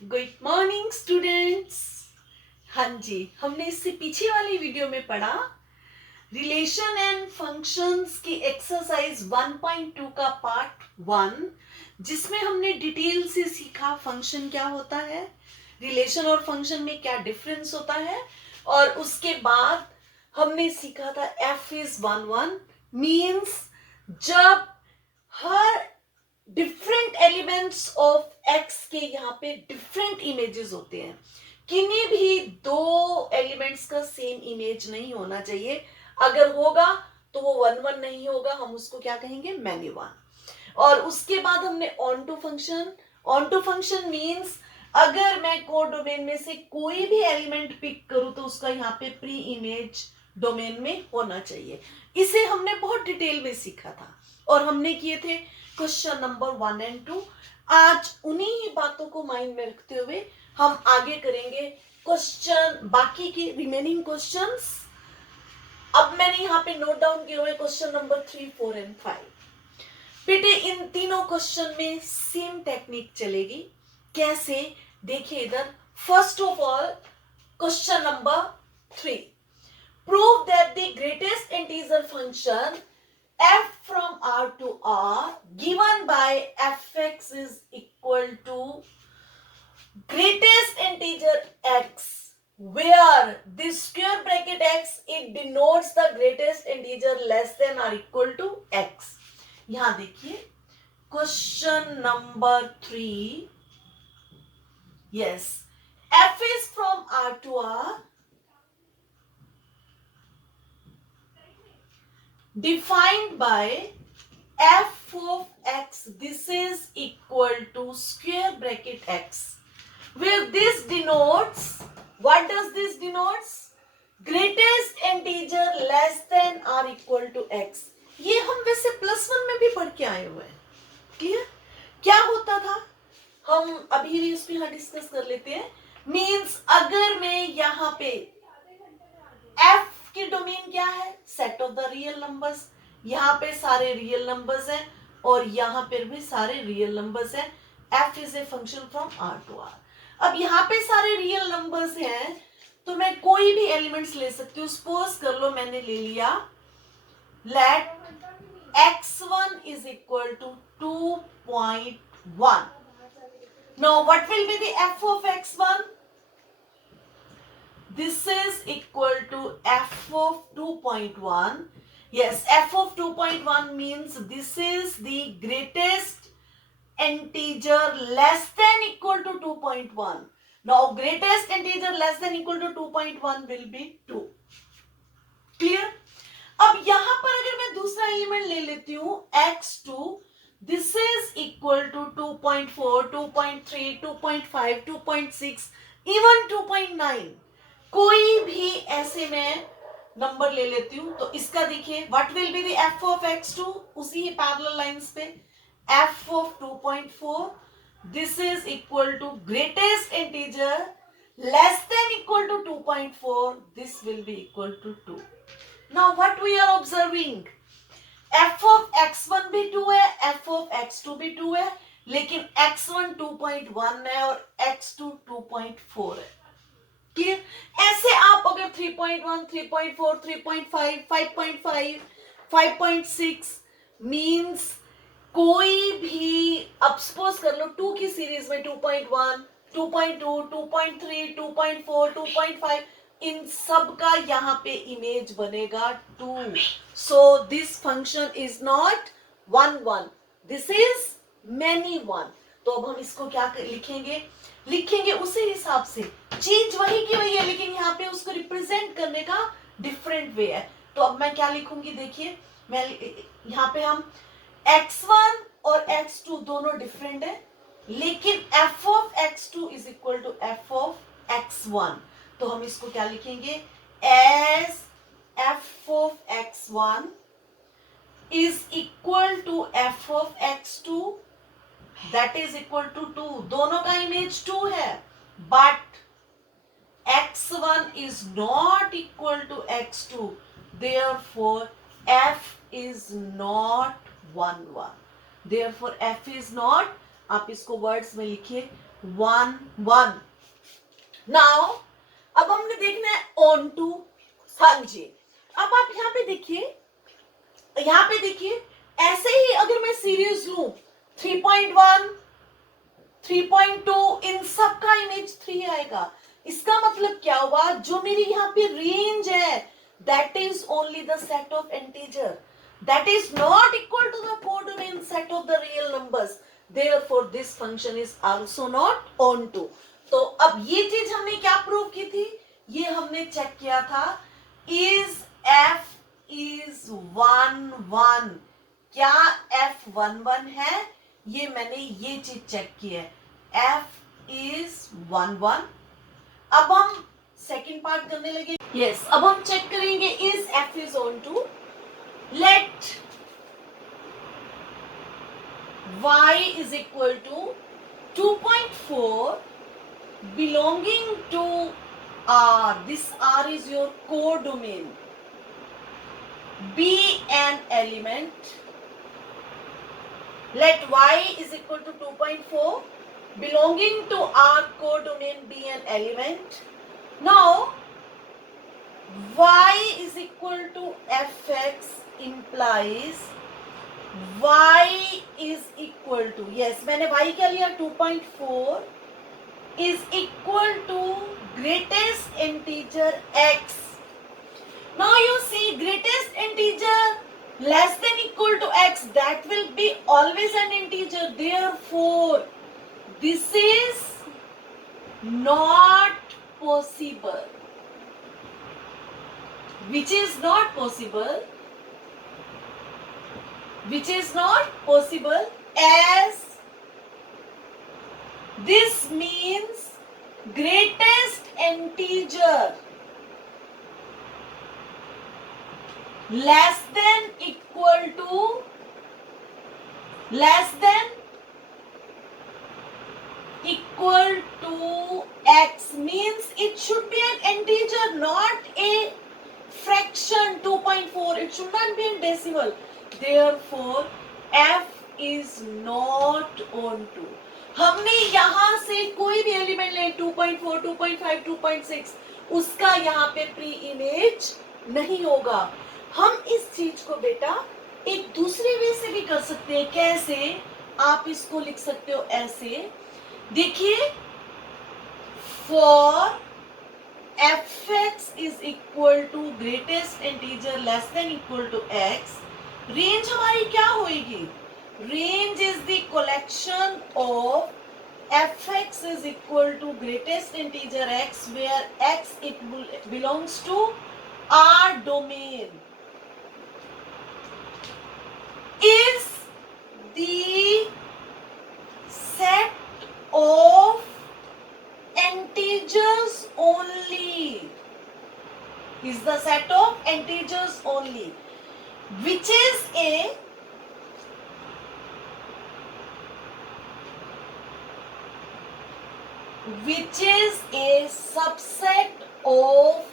Good morning students. हाँ जी, हमने इससे पीछे वाली वीडियो में पढ़ा रिलेशन एंड फंक्शंस की एक्सरसाइज 1.2 का पार्ट 1, जिसमें हमने डिटेल से सीखा फंक्शन क्या होता है, रिलेशन और फंक्शन में क्या डिफरेंस होता है, और उसके बाद हमने सीखा था एफ इज 1 मीन्स जब हर डिफरेंट एलिमेंट्स ऑफ एक्स के यहाँ पे डिफरेंट इमेजेस होते हैं। किन्हीं भी दो एलिमेंट्स का सेम इमेज नहीं होना चाहिए। अगर होगा तो वो 1 1 नहीं होगा, हम उसको क्या कहेंगे, मैनी वन। और उसके बाद हमने onto function. Onto function means अगर मैं कोड डोमेन में से कोई भी एलिमेंट पिक करूं तो उसका यहाँ पे प्री इमेज डोमेन में होना चाहिए। इसे हमने बहुत डिटेल में सीखा था और हमने किए थे क्वेश्चन नंबर 1 एंड 2। आज उन्हीं ही बातों को माइंड में रखते हुए हम आगे करेंगे क्वेश्चन, बाकी के रिमेनिंग क्वेश्चंस। अब मैंने यहाँ पे नोट डाउन किए हुए क्वेश्चन नंबर 3, 4 एंड 5। बेटे इन तीनों क्वेश्चन में सेम टेक्निक चलेगी। कैसे, देखिए इधर। First of all question number 3, prove that the greatest integer function f from r to r given by fx is equal to greatest integer x, where this square bracket x it denotes the greatest integer less than or equal to x। यहां देखिए question number 3, yes, f is from r to r defined by f of x, this is equal to square bracket x, where this denotes, what does this denotes, greatest integer less than or equal to x। ये हम वैसे +1 में भी पढ़ के आए हुए हैं। क्लियर? क्या होता था, हम अभी भी उसको यहाँ डिस्कस कर लेते हैं। मीन्स अगर मैं यहाँ पे f की डोमेन क्या है, set of the real numbers, यहाँ पे सारे रियल नंबर्स हैं और यहाँ पर भी सारे रियल नंबर्स हैं। f is a function from r to r। अब यहाँ पे सारे रियल नंबर्स हैं तो मैं कोई भी एलिमेंट्स ले सकती हूँ। सपोज कर लो मैंने ले लिया, late x1 is equal to 2.1। now what will be the f of x1? This is equal to f of 2.1. Yes, f of 2.1 means this is the greatest integer less than equal to 2.1. Now greatest integer less than equal to 2.1 will be 2. Clear? अब यहां पर अगर मैं दूसरा element ले लेती हूं x2, this is equal to 2.4, 2.3, 2.5, 2.6, even 2.9। कोई भी ऐसे मैं नंबर ले लेती हूं तो इसका देखिए what will be the f of x2, उसी ही पैरेलल लाइंस पे f of 2.4, this is equal to greatest integer less than equal to 2.4, this will be equal to 2। Now what we are observing, f of x1 भी 2 है, f of x2 भी 2 है, लेकिन x1 2.1 है और x2 2.4 है। Clear? ऐसे आप अगर 3.1, 3.4, 3.5, 5.5, 5.6 मींस कोई भी, अब सपोज कर लो 2 की सीरीज में 2.1, 2.2, 2.3, 2.4, 2.5, इन सब का यहाँ पे इमेज बनेगा 2। सो this function is not 1 1, this is many one. तो अब हम इसको क्या लिखेंगे उसी हिसाब से, चीज वही की वही है लेकिन यहाँ पे उसको रिप्रेजेंट करने का डिफरेंट वे है। तो अब मैं क्या लिखूंगी, देखिए मैं यहाँ पे हम x1 और x2 दोनों डिफरेंट है, लेकिन f of x2 is equal to f of x1। तो हम इसको क्या लिखेंगे, as f of x1 is equal to f of x2, that is equal to 2। दोनों का इमेज 2 है, but x1 is not equal to x2, therefore f is not 1 1, therefore f is not, आप इसको वर्ड्स में लिखिए 1 1. Now अब हमने देखना है ऑन टू. हाँ जी, अब आप यहाँ पे देखिए, ऐसे ही अगर मैं सीरीज लूं 3.1 3.2 इन सब का इमेज 3 आएगा. इसका मतलब क्या हुआ, जो मेरी यहाँ पे रेंज है that is only the set of integer, that is not equal to the codomain set of the real numbers, therefore this function is also not onto. तो अब ये चीज हमने क्या प्रूव की थी, ये हमने चेक किया था, is f is 1 1, क्या f 1 1 है, ये मैंने ये चीज चेक की है, f is 1 1. अब हम सेकेंड पार्ट करने लगे. यस, अब हम चेक करेंगे is f is onto. Let y is equal to 2.4 belonging to R. This R is your codomain. Be an element. Let y is equal to 2.4 belonging to R codomain be an element. Now y is equal to fx implies y is equal to, yes मैंने y क्या लिया 2.4 is equal to greatest integer x. Now you see greatest integer less than equal to x, that will be always an integer, therefore this is not possible. Which is not possible as this means greatest integer less than equal to x means it should be an integer, not a fraction. 2.4 it should not be in decimal, therefore f is not onto. हमने यहां से कोई भी element ले 2.4 2.5 2.6 उसका यहाँ पे pre image नहीं होगा. हम इस चीज को बेटा एक दूसरे वे से भी कर सकते हैं. कैसे, आप इसको लिख सकते हो ऐसे, देखिए, for fx is equal to greatest integer less than equal to x, range हमारी क्या होगी, range is the collection of fx is equal to greatest integer x where x it belongs to R domain is the set of integers only, is the set of integers only, which is a subset of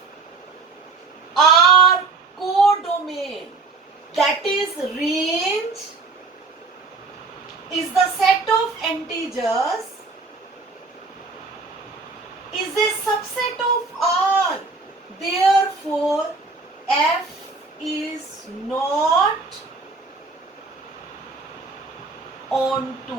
R codomain, that is range is the set of integers is a subset of R, therefore f is not onto.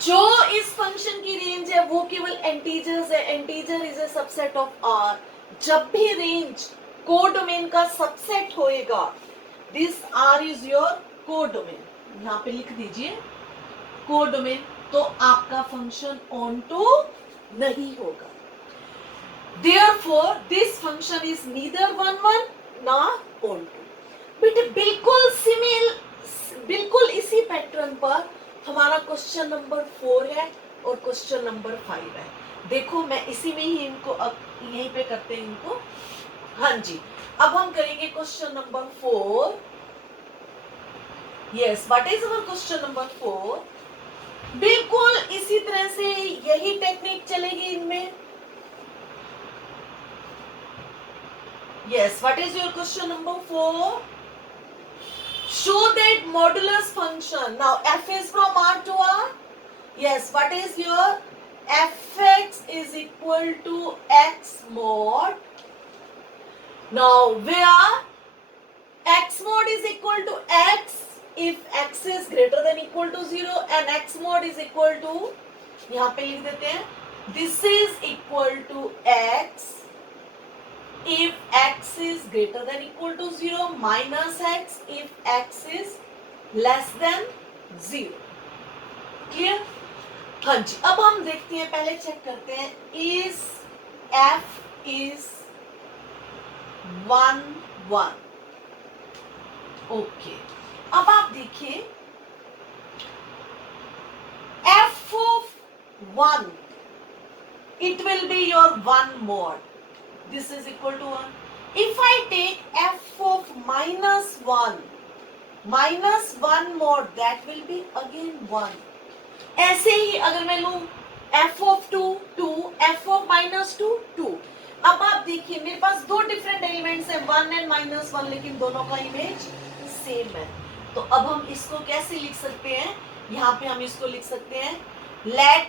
जो इस function की range है वो केवल integers है, integer is a subset of R. जब भी range codomain का सबसेट होएगा, this R is your codomain, यहाँ पे लिख दीजिए कोडोमेन, तो आपका फंक्शन ऑनटू नहीं होगा. Therefore this function is neither 1 1 ना onto. बेटे बिल्कुल इसी पैटर्न पर हमारा क्वेश्चन नंबर 4 है और क्वेश्चन नंबर 5 है. देखो मैं इसी में ही इनको अब यहीं पे करते हैं इनको. हाँ जी, अब हम करेंगे question number 4. Yes, what is our question number 4. बिल्कुल इसी तरह से यही टेक्निक चलेगी इनमें. Yes, what is your question number 4? Show that modulus function. Now f is from R to R. Yes, what is your fx is equal to x mod. Now where x mod is equal to x if x is greater than equal to 0 and x mod is equal to, यहाँ पे लिख देते हैं, this is equal to x if x is greater than equal to 0 minus x if x is less than 0. Clear? हाँ जी, अब हम देखते हैं, पहले चेक करते हैं, is f is 1 1. ओके, अब आप देखिए f of 1, it will be your 1 mod. This is equal to 1. If I take f of minus 1 mod, that will be again 1. ऐसे ही अगर मैं लूं f of 2 2, f of minus 2 2. अब आप देखिए मेरे पास दो डिफरेंट एलिमेंट्स हैं 1 एंड -1, लेकिन दोनों का इमेज सेम है. तो अब हम इसको कैसे लिख सकते हैं? यहाँ पे हम इसको लिख सकते हैं, let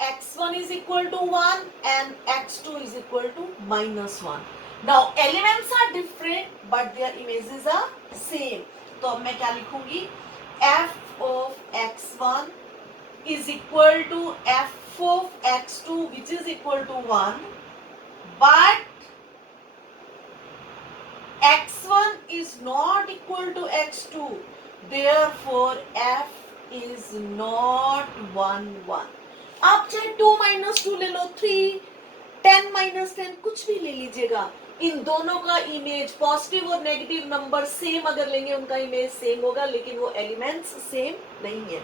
x1 is equal to 1 and x2 is equal to -1. Now elements are different but their images are same. तो अब मैं क्या लिखूंगी? f of x1 is equal to f of x2 which is equal to 1, but x1 is not equal to x2, therefore f is not 1 1. आप चाहे 2 - 2 ले लो, 3 10 - 10 कुछ भी ले लीजिएगा, इन दोनों का इमेज पॉजिटिव और नेगेटिव नंबर सेम अगर लेंगे उनका इमेज सेम होगा, लेकिन वो एलिमेंट्स सेम नहीं है,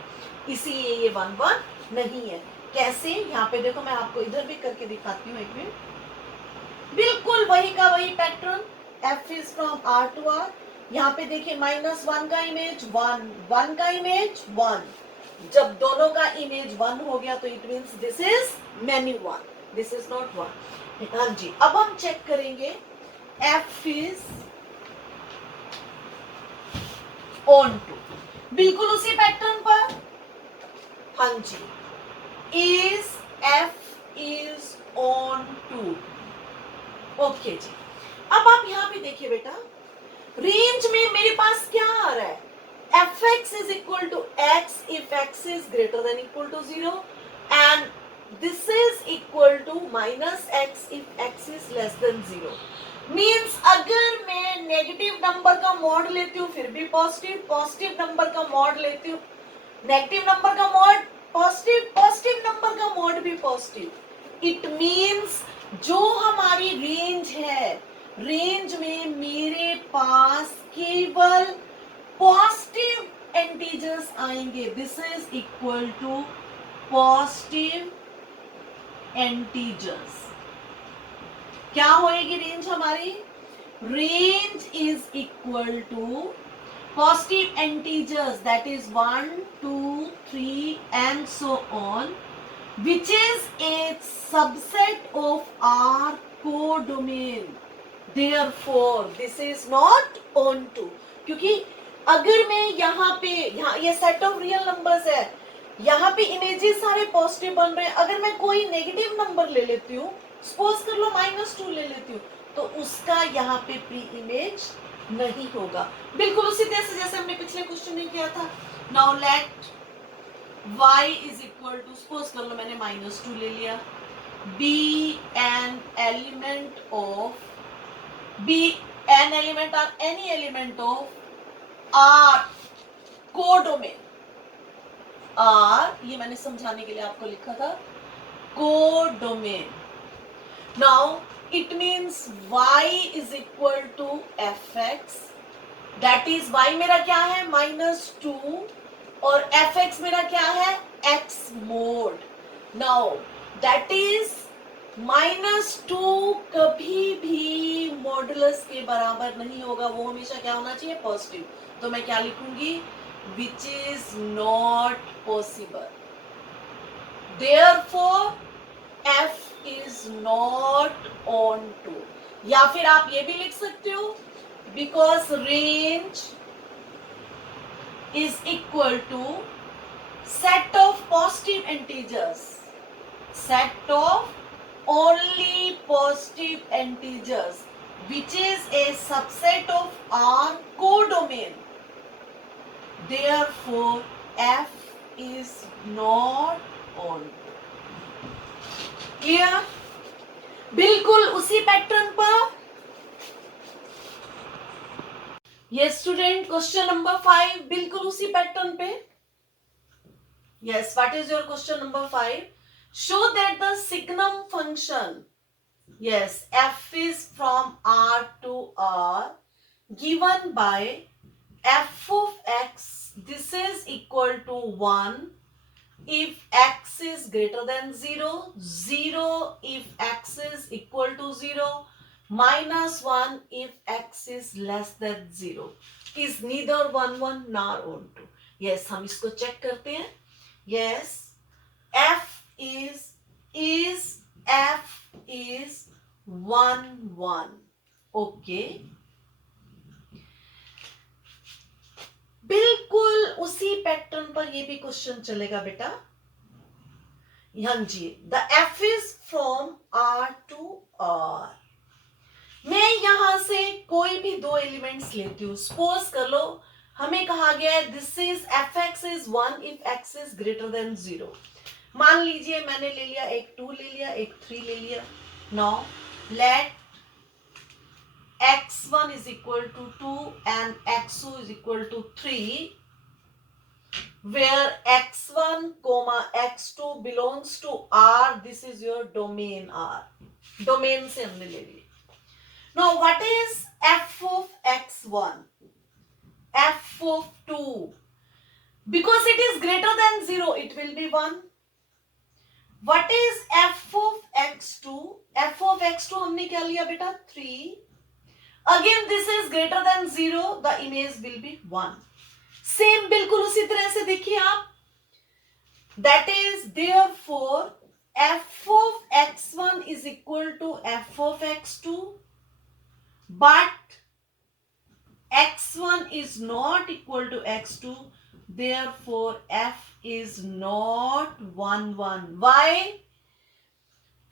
इसीलिए ये 1 1 नहीं है. कैसे? यहाँ पे देखो, मैं आपको इधर भी करके दिखाती हूँ, एक मिनट. बिल्कुल वही का वही pattern, f is from r to r. यहाँ पे देखिए -1 का इमेज 1, 1 का इमेज 1. जब दोनों का इमेज 1 हो गया तो it means this is many 1, this is not 1. हाँ जी, अब हम चेक करेंगे f is on to, बिल्कुल उसी पैटर्न पर. हाँ जी, is f is on to. Okay जी, अब आप यहाँ पे देखिए बेटा, रेंज में मेरे पास क्या आ रहा है? fx is equal to x if x is greater than equal to 0 and this is equal to minus x if x is less than 0. Means अगर मैं नेगेटिव नंबर का मॉड लेती हूँ फिर भी पॉजिटिव, पॉजिटिव नंबर का mod लेती हूँ, नेगेटिव नंबर का मॉड पॉजिटिव, पॉजिटिव नंबर का मॉड भी पॉजिटिव. इट मीन्स जो हमारी रेंज है, रेंज में मेरे पास केवल पॉजिटिव इंटीजर्स आएंगे. This is equal to positive integers. क्या होएगी रेंज हमारी? Range is equal to positive integers, that is 1 2 3 and so on, which is a subset of R codomain. Therefore this is not onto. क्योंकि अगर मैं यहाँ पे, यहाँ ये सेट ऑफ रियल नंबर्स है, यहाँ पे इमेजेस सारे पॉजिटिव बन रहे हैं, अगर मैं कोई नेगेटिव नंबर ले लेती हूँ, सपोज कर लो -2 ले लेती हूँ, तो उसका यहाँ पे प्री इमेज नहीं होगा. बिल्कुल उसी तरह से जैसे हमने पिछले क्वेश्चन में किया था. Now let y is equal to, suppose कर लो मैंने -2 ले लिया, बी एन एलिमेंट और any element of R codomain. R, ये मैंने समझाने के लिए आपको लिखा था, codomain. Now it means y is equal to fx, that is y मेरा क्या है? -2 और fx मेरा क्या है? x mod. Now that is -2 कभी भी मॉडुलस के बराबर नहीं होगा, वो हमेशा क्या होना चाहिए? पॉजिटिव. तो मैं क्या लिखूंगी? which is not possible. Therefore f is not onto. या फिर आप ये भी लिख सकते हो, because range is equal to set of positive integers, set of only positive integers, which is a subset of R codomain. Therefore, F is not on. Clear? बिल्कुल उसी पैटर्न पर. Yes, student. Question number 5. बिल्कुल उसी pattern पे. Yes. What is your question number 5? Show that the signum function. Yes. F is from R to R given by f of x. This is equal to 1 if x is greater than 0, 0 if x is equal to 0, minus 1 if x is less than 0, is neither 1 1 nor 1 2. Yes, हम इसको check करते हैं. Yes, f is f is 1 1. Okay. बिल्कुल उसी pattern पर ये भी question चलेगा बेटा. हाँ जी. The f is from R to R. मैं यहां से कोई भी दो एलिमेंट्स लेती हूं. सपोज कर लो हमें कहा गया है this is F x is 1 if x is greater then 0. मान लीजिए मैंने ले लिया एक 2 ले लिया, एक 3 ले लिया. Now let x1 is equal to 2 and x2 is equal to 3, where x1 comma x2 belongs to R. This is your domain R. Domain से हमने ले लिया. Now what is f of x1? F of 2. Because it is greater than 0, it will be 1. What is f of x2? F of x2 हमने क्या लिया बेटा? 3. Again this is greater than 0, the image will be 1. Same बिल्कुल उसी तरह से देखिए आप. That is therefore f of x1 is equal to f of x2, but x1 is not equal to x2. Therefore f is not 1 1. Why?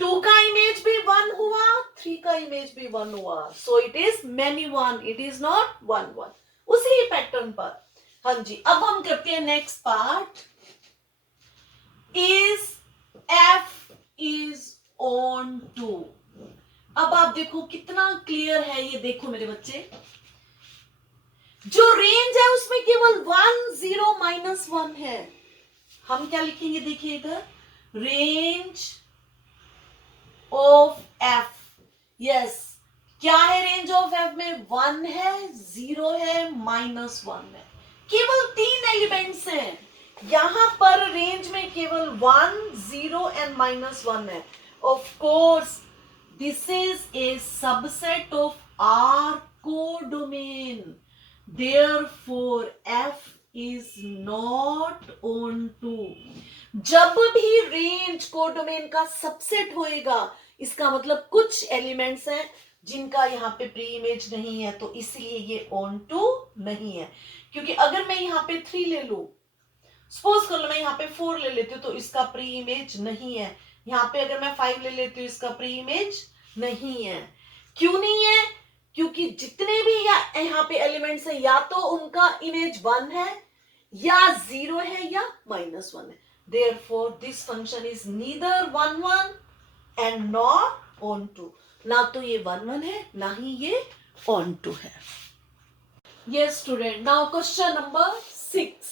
2 का image भी 1 हुआ, 3 का इमेज भी 1 हुआ. So it is many 1. It is not 1 1. उसी pattern पर. हाँ जी. अब हम करते हैं next part. Is F is onto. अब आप देखो कितना क्लियर है ये. देखो मेरे बच्चे, जो रेंज है उसमें केवल 1 0 माइनस 1 है. हम क्या लिखेंगे देखिए इधर. Range of F. यस, क्या है रेंज ऑफ एफ में? 1 है, 0 है, माइनस 1 है. केवल 3 एलिमेंट्स हैं. यहां पर रेंज में केवल 1 0 एंड माइनस 1 है. Of course this is a subset of R codomain. Therefore F is not onto. जब भी रेंज कोडोमेन का सबसेट होएगा, इसका मतलब कुछ एलिमेंट्स हैं जिनका यहाँ पे प्री इमेज नहीं है, तो इसलिए ये ऑन टू नहीं है. क्योंकि अगर मैं यहाँ पे 3 ले लू, सपोज कर लो मैं यहाँ पे 4 ले लेती हूँ, तो इसका प्री इमेज नहीं है. यहाँ पे अगर मैं 5 ले लेती हूँ, इसका प्री इमेज नहीं है. क्यों नहीं है? क्योंकि जितने भी यहाँ पे एलिमेंट्स हैं, या तो उनका इमेज 1 है, या 0 है, या माइनस 1 है. Therefore, this function is neither 1 1 and nor on 2. ना तो ये 1 1 है, ना ही ये on 2 है. Yes, student. Now question number 6.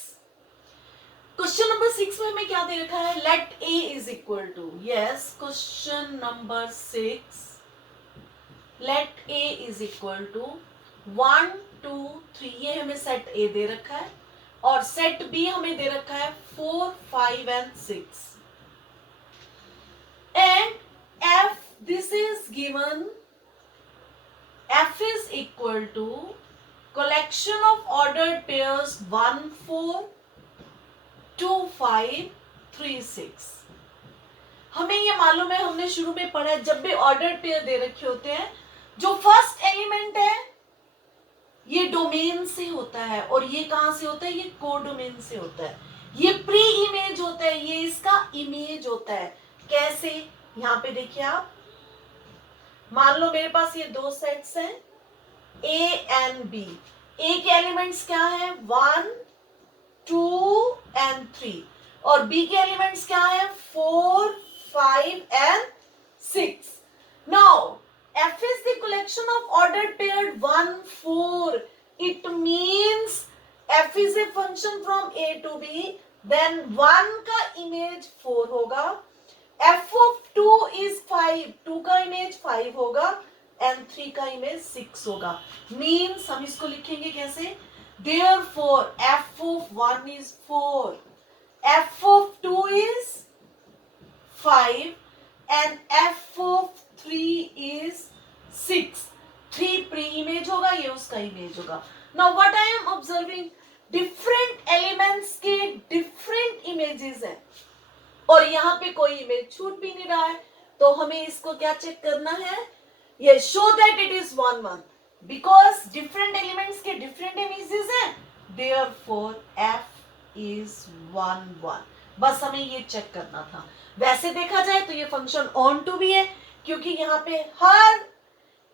Question number 6 में हमें क्या दे रखा है? Let A is equal to. Yes, question number 6. Let A is equal to 1 2 3. ये हमें सेट A दे रखा है. और सेट बी हमें दे रखा है 4 5 and 6. And F, this is given, F is equal to collection of ordered pairs 1 4 2 5 3 6. हमें ये मालूम है, हमने शुरू में पढ़ा है, जब भी ऑर्डर्ड पेयर दे रखे होते हैं, जो फर्स्ट एलिमेंट है ये डोमेन से होता है, और ये कहां से होता है? ये कोडोमेन से होता है. ये प्री इमेज होता है, ये इसका इमेज होता है। कैसे? यहां पे देखिए आप, मान लो मेरे पास ये दो सेट्स हैं ए एंड बी। ए के एलिमेंट्स क्या है? 1 2 एंड 3, और बी के एलिमेंट्स क्या है? 4 5 and 6। Now F is the collection of ordered paired 1 4. It means F is a function from A to B. Then 1 का इमेज 4 होगा, F of 2 is 5, 2 का इमेज 5 होगा, एंड 3 का इमेज 6 होगा। मीन्स हम इसको लिखेंगे कैसे? Therefore F of 1 is 4, F of 2 is 5 and F of 3 is 6. 3 pre image होगा, ये उसका इमेज होगा। Now what I am observing, different elements के different images हैं, और यहाँ पे कोई इमेज छूट भी नहीं रहा है, तो हमें इसको क्या चेक करना है? ये show that it is 1 1, because different elements के डिफरेंट इमेजेस हैं, देयरफॉर F इज 1 1। बस हमें ये चेक करना था। वैसे देखा जाए तो ये फंक्शन ऑन टू भी है, क्योंकि यहाँ पे हर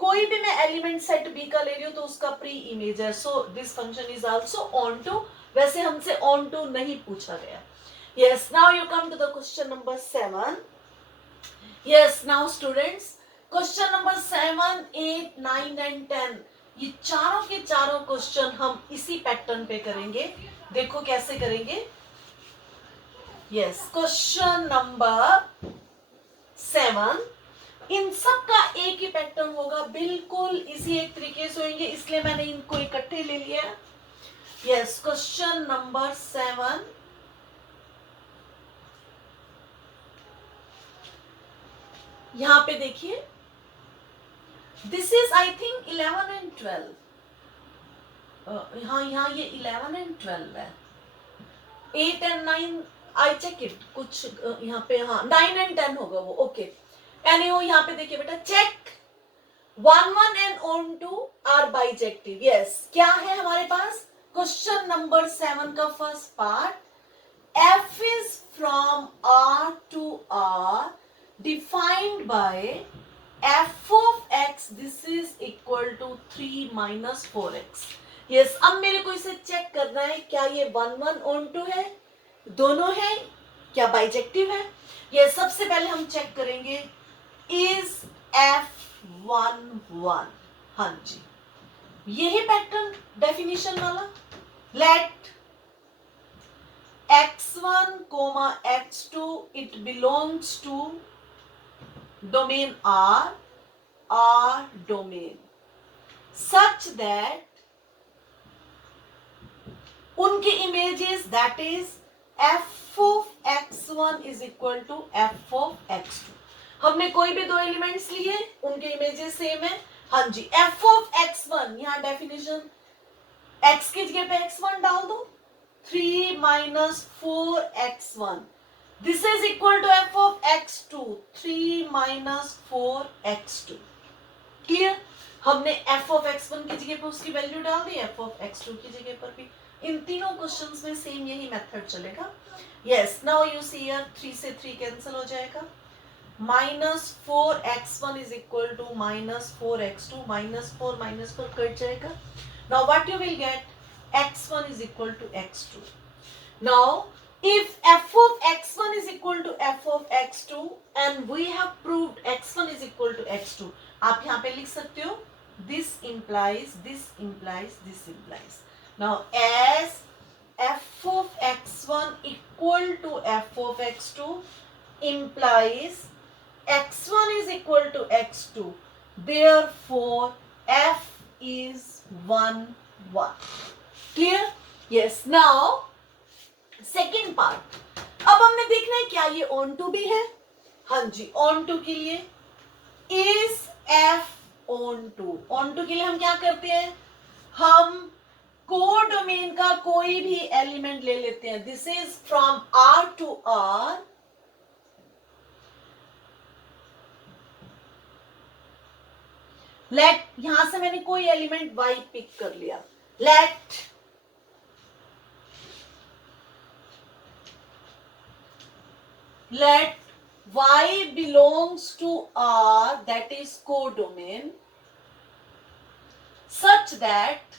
कोई भी मैं एलिमेंट सेट बी का ले रही हूँ तो उसका प्री इमेज है, so this function is also onto. वैसे हमसे ऑन टू नहीं पूछा गया। Yes, now you come to the question number 7. Yes, now students, question number 7, 8, 9 and 10, ये चारों के चारों क्वेश्चन हम इसी पैटर्न पे करेंगे। देखो कैसे करेंगे। Yes, question number 7, इन सब का एक ही पैटर्न होगा, बिल्कुल इसी एक तरीके से होंगे, इसलिए मैंने इनको इकट्ठे ले लिया। Yes, question number 7, यहां पे देखिए, this is I think 11 and 12। हाँ, यहाँ ये 11 एंड 12 है। 8 एंड 9 आई चेक इट, कुछ यहाँ पे, हाँ 9 एंड 10 होगा वो। ओके, एनीहो यहाँ पे देखिए बेटा, check 1 1 and onto are bijective. Yes, क्या है हमारे पास? क्वेश्चन नंबर 7 का first part, F is from R to R defined by f of x, this is equal to 3 minus 4x. Yes, अब मेरे को इसे चेक करना है, क्या ये 1 1 on 2 है, दोनों है, क्या बाइजेक्टिव है? ये सबसे पहले हम चेक करेंगे, is f 1 1। हाँ जी, यही पैटर्न डेफिनेशन वाला। Let x1 comma x2 it belongs to domain R domain, such that उनके images, that is f of x1 is equal to f of x2। हमने कोई भी दो एलिमेंट्स लिए, उनके इमेजेस सेम है। हाँ जी, f of x1, यहाँ डेफिनेशन x की जगह पे x1 डाल दो, 3 minus 4x1, this is equal to f of x2, 3 minus 4x2। Clear? हमने f of x1 की जगह पर उसकी वैल्यू डाल दी, f of x2 की जगह पर भी। इन तीनों क्वेश्चंस में सेम यही मेथड चलेगा। Yes, now you see here, 3 से 3 कैंसिल हो जाएगा, minus 4x1 is equal to minus 4x2, minus 4 cut जाएगा। Now what you will get? x1 is equal to x2. Now if f of x1 is equal to f of x2 and we have proved x1 is equal to x2, आप यहाँ पे लिख सकते हो, this implies, this implies, this implies. Now as f of x1 equal to f of x2 implies x1 is equal to x2, therefore f is 1 1। Clear? Yes. Now second part, अब हमने देखना है क्या ये on to भी है। हाँ जी, on to के लिए is f on to, on to के लिए हम क्या करते हैं, हम कोडोमेन का कोई भी एलिमेंट ले लेते हैं। This is from R to R, let, यहां से मैंने कोई एलिमेंट y पिक कर लिया, let let y belongs to R, that is codomain, such that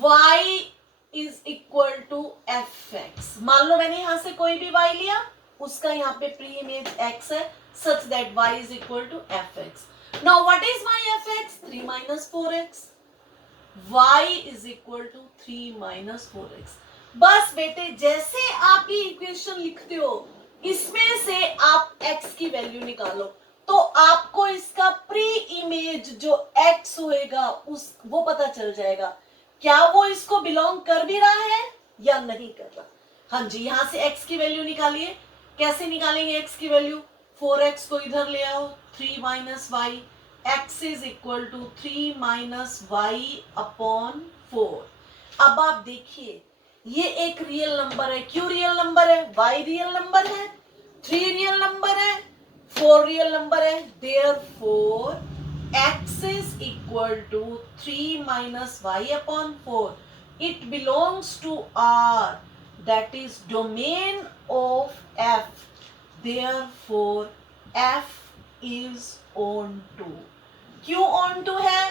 y is equal to fx. मान लो मैंने यहां से कोई भी y लिया, उसका यहाँ पे प्री इमेज x है, such that y is equal to fx. Now what is my fx? 3 minus 4x. y is equal to 3 minus 4x. बस बेटे जैसे आप ये इक्वेशन लिखते हो, इसमें से आप x की वैल्यू निकालो, तो आपको इसका प्री इमेज जो x होएगा उस वो पता चल जाएगा, क्या वो इसको बिलोंग कर भी रहा है या नहीं कर रहा. हाँ जी, यहां से x की वैल्यू निकालिए. कैसे निकालेंगे x की वैल्यू? 4x को इधर ले आओ, 3 minus y, x is equal to 3 minus y upon 4. अब आप देखिए, ये एक रियल नंबर है. क्यों रियल नंबर है? y रियल नंबर है, 3 रियल नंबर है, 4 रियल नंबर है. Therefore x is equal to 3 minus y upon 4. It belongs to R, that is domain of f. Therefore f is onto. क्यों onto है?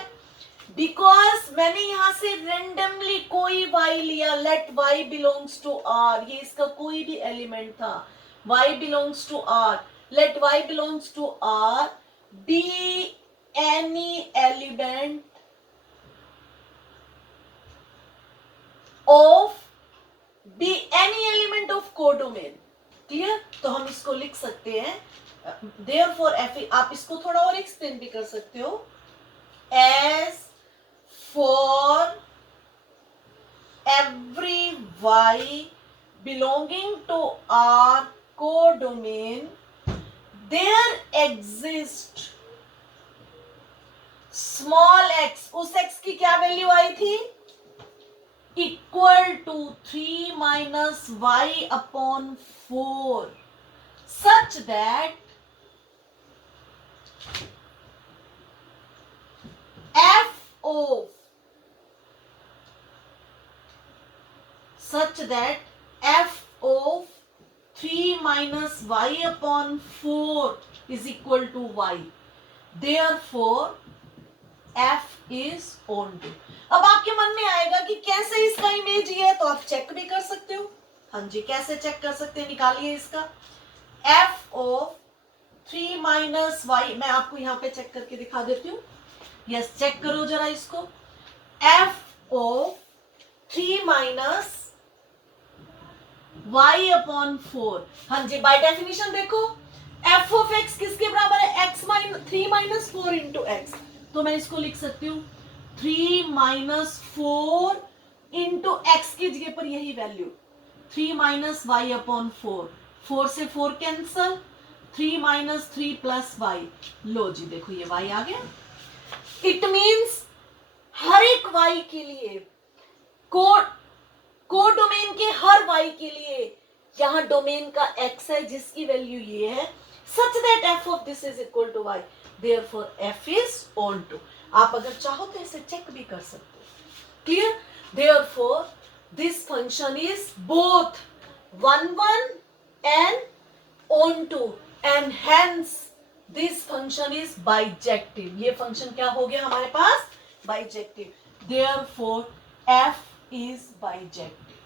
Because मैंने यहां से randomly कोई y लिया, let y belongs to R. ये इसका कोई भी एलिमेंट था. y belongs to R. Let y belongs to R be any element of codomain. Clear? तो हम इसको लिख सकते हैं, therefore f, आप इसको थोड़ा और एक्सप्लेन भी कर सकते हो, as for every y belonging to R codomain there exists small x. उस x की क्या वैल्यू आई थी? Equal to 3 minus y upon 4, such that f of 3 minus y upon 4 is equal to y. Therefore f is onto. अब आपके मन में आएगा कि कैसे इसका इमेज ये है, तो आप चेक भी कर सकते हो. हाँ जी, कैसे चेक कर सकते हैं? निकालिए इसका f of 3 minus y. मैं आपको यहाँ पे चेक करके दिखा देती हूँ. यस, चेक करो जरा इसको. f of 3 minus y upon 4. हाँ जी, बाय डेफिनेशन देखो, f of x किसके बराबर है? x minus 3 minus 4 into x. तो मैं इसको लिख सकती हूँ 3 माइनस 4 इंटू एक्स की जगह पर यही वैल्यू 3 माइनस वाई अपॉन 4. 4 से 4 कैंसल, 3 माइनस 3 प्लस वाई. लो जी, देखो ये वाई आ गया. इट मीन्स हर एक वाई के लिए, कोडोमेन के हर वाई के लिए यहां डोमेन का एक्स है जिसकी वैल्यू ये है, such that F of this is equal to y. Therefore f is onto. आप अगर चाहो तो इसे चेक भी कर सकते हो. Clear? Therefore this function is both 1 and onto, and hence this function is bijective. ये फंक्शन क्या हो गया हमारे पास? Bijective. Therefore f is bijective.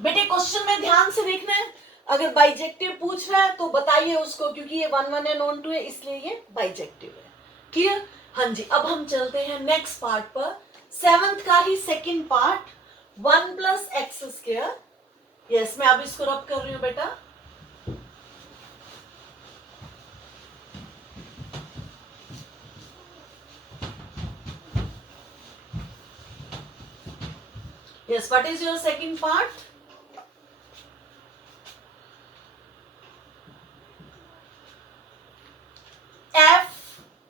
बेटे क्वेश्चन में ध्यान से देखना है. अगर बाइजेक्टिव पूछ रहा है तो बताइए उसको, क्योंकि ये 1 एंड ऑन टू है, इसलिए ये बाइजेक्टिव है. क्लियर? हाँ जी, अब हम चलते हैं नेक्स्ट पार्ट पर. 7th का ही second part, 1 plus x square. Yes, मैं अब इसको रब कर रही हूं बेटा. Yes, what is your second part? f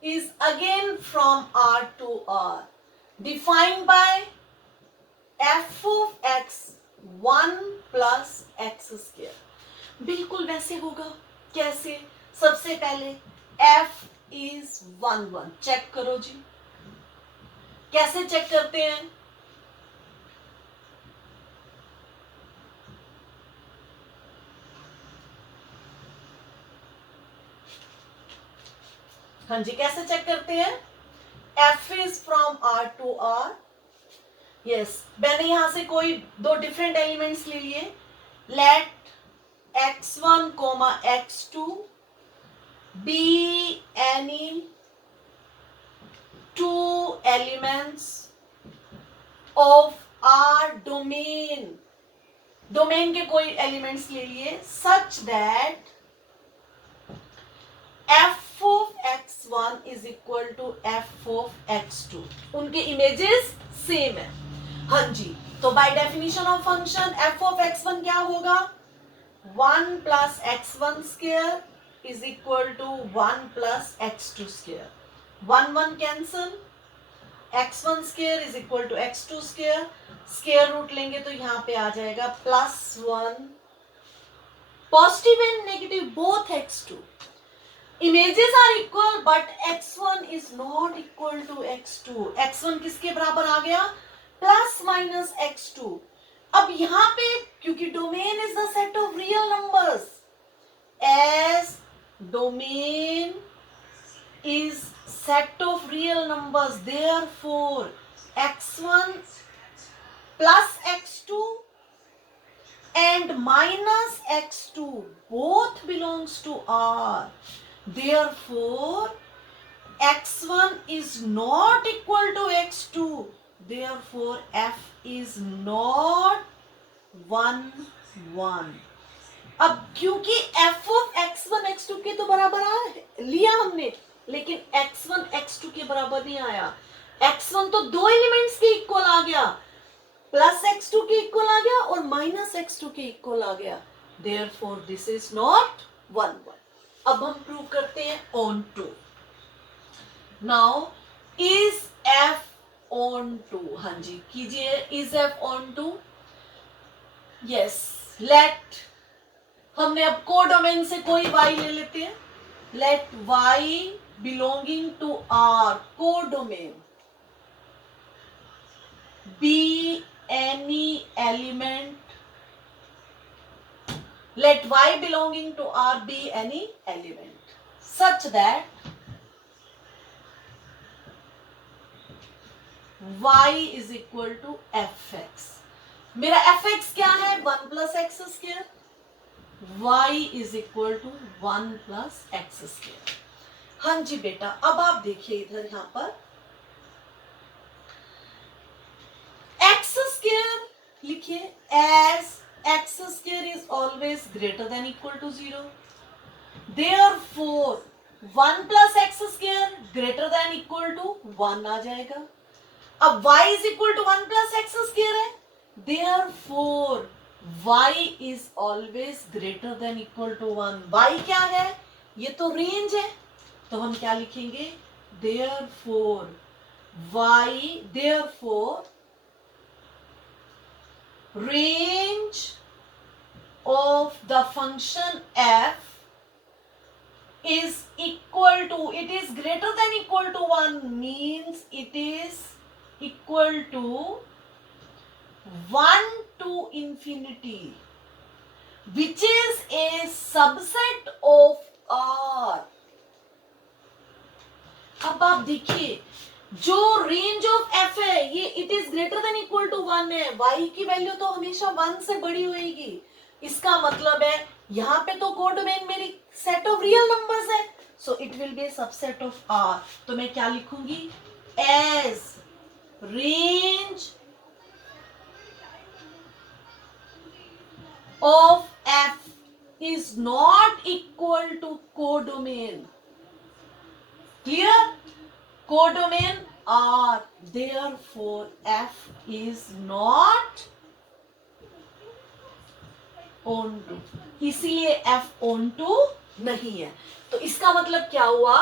is again from R to R, defined by f of x 1 plus x square. बिल्कुल वैसे होगा. कैसे? सबसे पहले f is 1 1. चेक करो जी. कैसे चेक करते हैं? हाँ जी, कैसे चेक करते हैं? f is from r to r। Yes, मैंने यहां से कोई दो डिफरेंट एलिमेंट्स ले लिए। Let x1 comma x2 be any two elements of R domain. Domain के कोई एलिमेंट्स ले लिए such that f of x1 is equal to f of x2। उनके इमेजेस सेम है। हाँ जी, तो by definition of function f of x1 क्या होगा? 1 plus x1 square is equal to 1 plus x2 square। 1 1 cancel, x1 square is equal to x2 square। Square root लेंगे तो यहाँ पे आ जाएगा +1। Positive and negative both x2। Images are equal but x1 is not equal to x2। x1 किसके बराबर आ गया? +-x2। अब यहां पे क्योंकि domain is the set of real numbers, as domain is set of real numbers, therefore x1 plus x2 and minus x2 both belongs to R। Therefore, x1 is not equal to x2। Therefore, f is not 1 1। अब क्योंकि f of x1 x2 के तो बराबर लिया हमने, लेकिन x1 x2 के बराबर नहीं आया। x1 तो दो एलिमेंट्स के इक्वल आ गया, +x2 के इक्वल आ गया और -x2 के इक्वल आ गया। Therefore, this is not 1 1। अब हम प्रूव करते हैं on 2। Now, is f on 2? हाँ जी, कीजिए is f on 2। Yes, let हमने अब कोडोमेन से कोई y ले लेते हैं। Let y belonging to R codomain be any element। Let y belonging to R be any element such that y is equal to fx। मेरा fx क्या है? 1 plus x square। y is equal to 1 plus x square। हाँ जी बेटा, अब आप देखिए इधर यहां पर x square लिखिए as x square is always greater than equal to 0। Therefore 1 plus x square greater than equal to 1 आ जाएगा। अब y is equal to 1 plus x square है, therefore y is always greater than equal to 1। y क्या है? ये तो range है, तो हम क्या लिखेंगे? therefore range of the function f is equal to, it is greater than equal to 1 means it is equal to 1 to infinity, which is a subset of R। अब आप देखिए जो रेंज ऑफ f है ये it is greater than equal to 1 है। y की value तो हमेशा 1 से बड़ी होगी। इसका मतलब है यहाँ पे तो कोडोमेन मेरी सेट ऑफ रियल नंबर्स है, so it will be subset of R। तो मैं क्या लिखूंगी? As range of f is not equal to codomain। Clear? Codomain R, therefore f is not onto, इसीलिए f onto नहीं है। तो इसका मतलब क्या हुआ?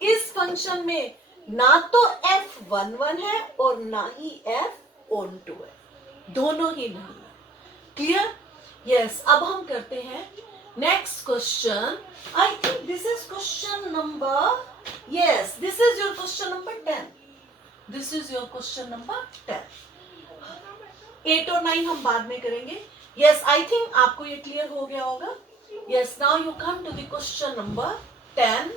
इस फंक्शन में ना तो f 1 1 है और ना ही f onto है, दोनों ही नहीं है। क्लियर? यस, अब हम करते हैं next question. I think this is question number, yes, this is your question number 10। This is your question number 10। 8 और 9 हम बाद में करेंगे। Yes, I think आपको ये क्लियर हो गया होगा। Yes, now you come to the question number 10।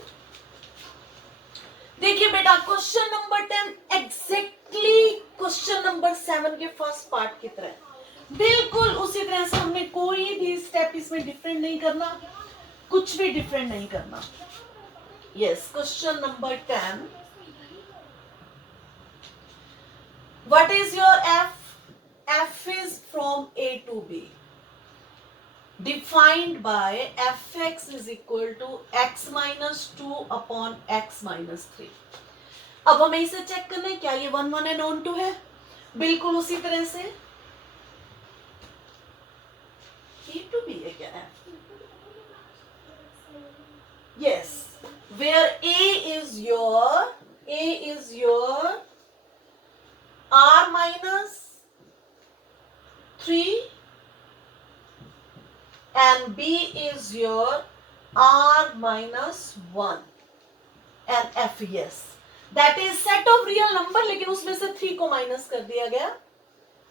देखिए बेटा, question number 10 exactly question number 7 के फर्स्ट पार्ट की तरह, बिल्कुल उसी तरह से हमने कोई भी स्टेप इसमें डिफरेंट नहीं करना, कुछ भी डिफरेंट नहीं करना. Yes, question number 10. What is your F? F is from A to B, defined by fx is equal to x minus 2 upon x minus 3. अब हमें इसे चेक करना है, क्या ये 1 1 एंड ऑन 2 है? बिल्कुल उसी तरह से ए टू बी है क्या है? Yes, where A is your r minus 3 and b is your r minus 1 and f. yes, that is set of real number, लेकिन उसमें से 3 को माइनस कर दिया गया.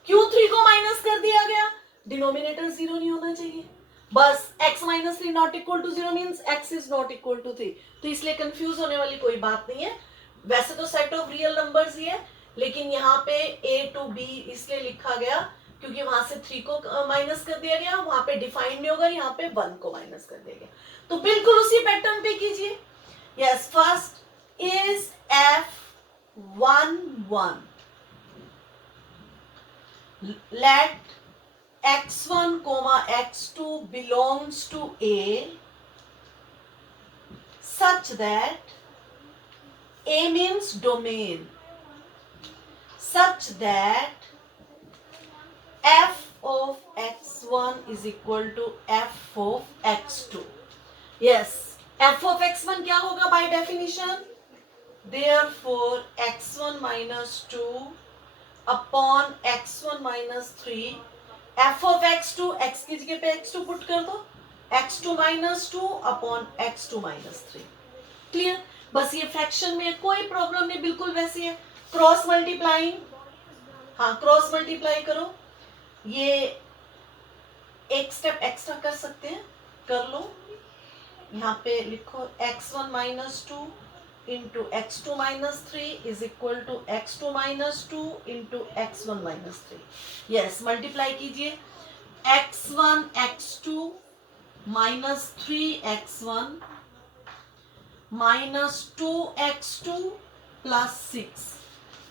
क्यों 3 को माइनस कर दिया गया? डिनोमिनेटर 0 नहीं होना चाहिए. बस x minus 3 not equal to 0 means x is not equal to 3. तो इसलिए कंफ्यूज होने वाली कोई बात नहीं है. वैसे तो सेट ऑफ रियल नंबर्स ही है, लेकिन यहाँ पे a to b इसलिए लिखा गया क्योंकि वहां से 3 को माइनस कर दिया गया, वहां पे डिफाइन नहीं होगा, यहाँ पे 1 को माइनस कर दिया गया. तो बिल्कुल उसी पैटर्न पे कीजिए. Yes, first is f1 1. Let x1 x2 belongs to a such that a means domain, such that f of x1 is equal to f of x2. yes, f of x1 क्या होगा by definition? therefore x1 minus 2 upon x1 minus 3, f of x2, x की जगह पे x2 put कर दो, x2 minus 2 upon x2 minus 3. Clear? बस ये fraction में कोई प्रॉब्लम नहीं, बिल्कुल वैसे है. क्रॉस मल्टीप्लाइंग, हाँ क्रॉस मल्टीप्लाई करो. ये एक स्टेप एक्स्ट्रा कर सकते हैं, कर लो. यहाँ पे लिखो x1 minus 2 into x2 minus 3 is equal to x2 minus 2 into x1 minus 3. yes, multiply कीजिए. x1 x2 minus 3x1 minus 2x2 plus 6.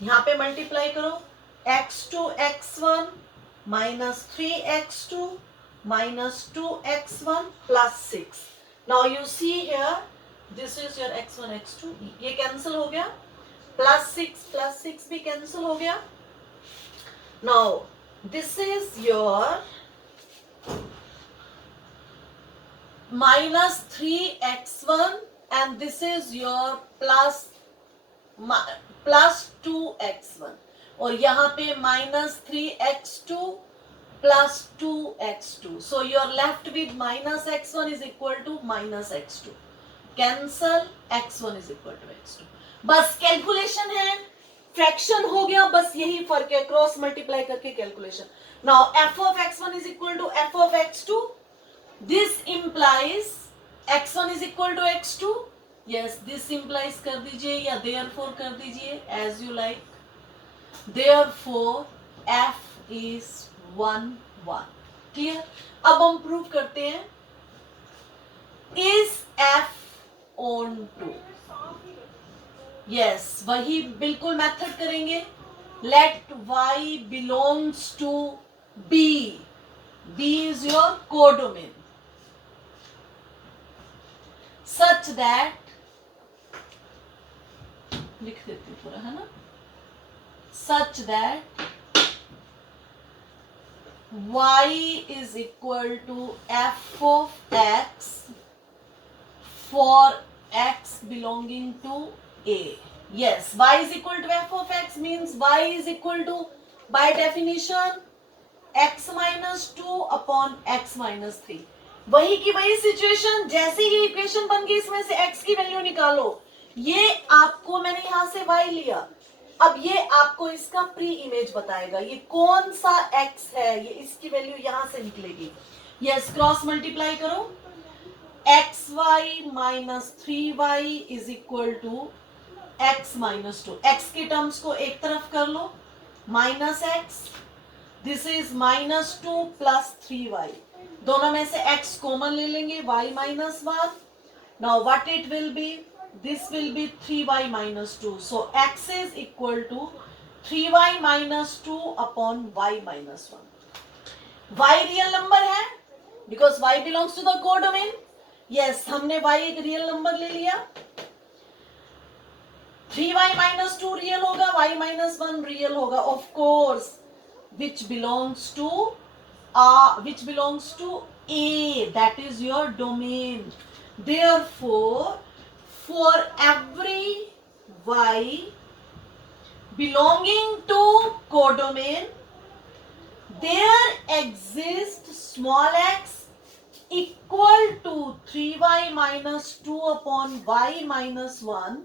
यहाँ पे मल्टीप्लाई करो. x2 x1 minus 3x2 minus 2x1 plus 6. now you see here, this is your x1 x2, ये cancel हो गया, plus 6 भी cancel हो गया. now this is your minus 3x1 and this is your plus 2x1 और यहाँ पे minus 3x2 plus 2x2. so you are left with minus x1 is equal to minus x2. Cancel, x1 is equal to x2. बस calculation है, fraction हो गया, बस यही फर्क है, क्रॉस मल्टीप्लाई करके calculation. Now f of x1 is equal to f of x2. this implies x1 is equal to x2. yes, this implies कर दीजिए या therefore कर दीजिए, as you like. therefore f is 1 1. Clear? अब हम prove करते हैं. is f on 2? yes, वही बिल्कुल मेथड करेंगे. let y belongs to b. b is your codomain such that, लिख देती हूँ पूरा, है ना, such that y is equal to f of x for x belonging to a. yes, y is equal to f of x means y is equal to, by definition, x minus 2 upon x minus 3. वही की वही situation, जैसे ही equation बन गई इसमें से x की value निकालो. ये आपको, मैंने यहां से y लिया, अब ये आपको इसका प्री इमेज बताएगा, ये कौन सा x है, ये इसकी वैल्यू यहां से निकलेगी. यस, क्रॉस मल्टीप्लाई करो. xy minus 3y is equal to x minus two, x के टर्म्स को एक तरफ कर लो, minus x, this is minus two plus 3y, दोनों में से x कॉमन ले लेंगे, y minus 1. Now what it will be, this will be 3y minus 2. So x is equal to 3y minus 2 upon y minus 1. y real number है because y belongs to the codomain. Yes, हमने y एक real number ले लिया. 3y minus 2 real होगा, y minus 1 real होगा. Of course, which belongs to A, that is your domain. Therefore, for every y belonging to codomain, there exists small x equal to 3y minus 2 upon y minus 1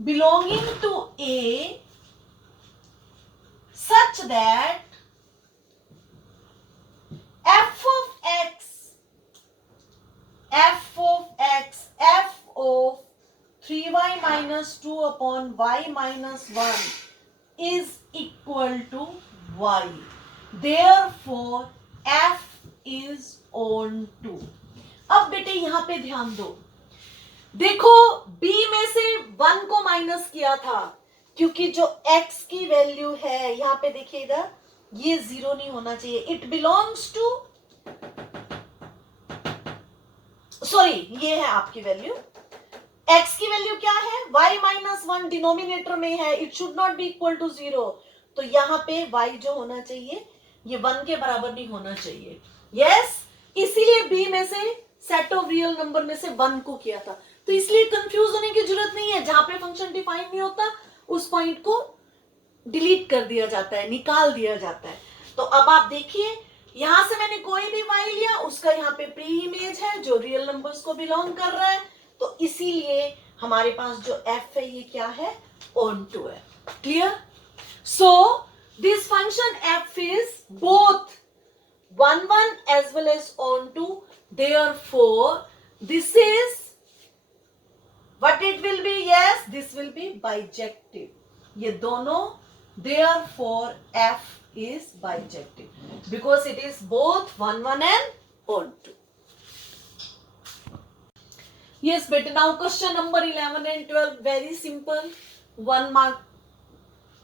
belonging to A, such that f of 3y minus 2 upon y minus 1 is equal to y. Therefore, f is on 2. अब बेटे यहां पे ध्यान दो, देखो b में से 1 को माइनस किया था क्योंकि जो x की वैल्यू है यहां पे देखिए इधर, ये 0 नहीं होना चाहिए. इट बिलोंग्स टू, सॉरी ये है आपकी वैल्यू, x की वैल्यू क्या है, y माइनस 1 डिनोमिनेटर में है, it should not be equal to 0. तो यहां पे y जो होना चाहिए ये 1 के बराबर नहीं होना चाहिए. यस, इसीलिए b में से सेट ऑफ रियल नंबर में से 1 को किया था. तो इसलिए कंफ्यूज होने की जरूरत नहीं है, जहां पे फंक्शन डिफाइन नहीं होता उस पॉइंट को डिलीट कर दिया जाता है, निकाल दिया जाता है. तो अब आप देखिए यहां से मैंने कोई भी y लिया, उसका यहाँ पे प्री इमेज है जो रियल नंबर्स को बिलोंग कर रहा है, तो इसीलिए हमारे पास जो f है ये क्या है, ऑन टू है. Clear? So this function f is both 1 1 as well as on to. Therefore, this is what it will be. Yes, this will be bijective. ये दोनों, therefore f is bijective because it is both 1 1 and on to. Yes, but now question number 11 and 12 very simple, 1 mark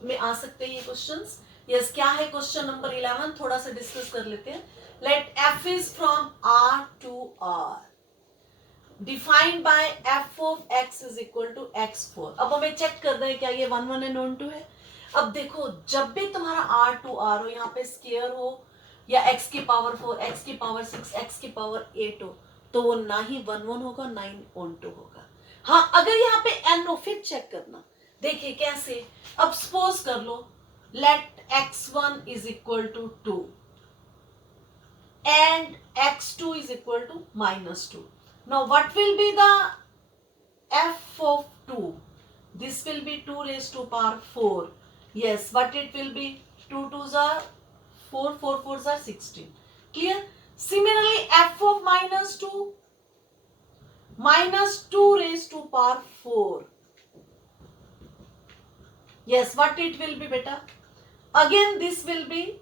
में आ सकते हैं ये questions. Yes, क्या है question number 11, थोड़ा सा डिस्कस कर लेते हैं. Let f is from r to r defined by f of x is equal to x4. अब हमें चेक करना है क्या ये 1 1 एंड ऑन टू है. अब देखो जब भी तुम्हारा r टू r हो, यहाँ पे स्क्वायर हो या x की पावर 4, x की पावर 6, x की पावर 8 हो, तो वो ना ही 1 1 होगा ना ही ऑन टू होगा. हाँ, अगर यहाँ पे n हो फिर चेक करना. देखिए कैसे, अब सपोज कर लो let x1 is equal to 2 and x2 is equal to minus 2. Now what will be the f of 2? This will be 2 raised to power 4. Yes, but it will be 2 2s are 4, 4 4s are 16. Clear? Similarly, f of minus 2, minus 2 raised to power 4. Yes, what it will be beta? Again this will be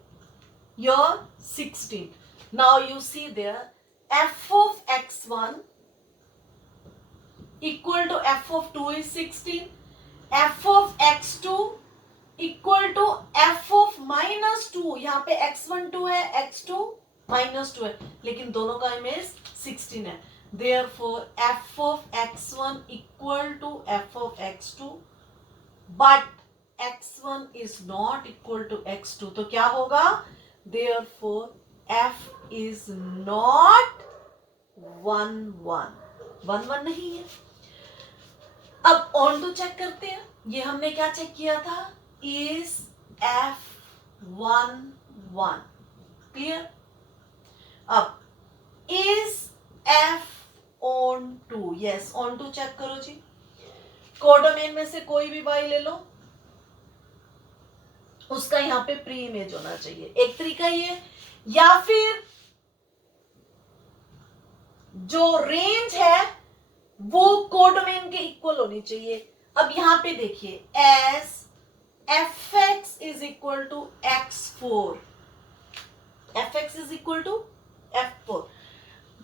your 16. Now you see there f of x1 equal to f of 2 is 16. f of x2 equal to f of minus 2. यहाँ पे x1 2 है, x2 minus 2 है, लेकिन दोनों का image 16 है. Therefore f of x1 equal to f of x2, but x1 is not equal to x2. तो क्या होगा? Therefore f is not 1 1. 1 1 नहीं है. अब ऑन टू चेक करते हैं. ये हमने क्या चेक किया था? Is f 1 1. क्लियर? अब is f on 2. Yes, onto check करो जी. कोडोमेन में से कोई भी y ले लो, उसका यहाँ पे प्री इमेज होना चाहिए. एक तरीका ये, या फिर जो रेंज है वो कोडोमेन के इक्वल होनी चाहिए. अब यहां पे देखिए S fx is equal to x4, fx is equal to f4।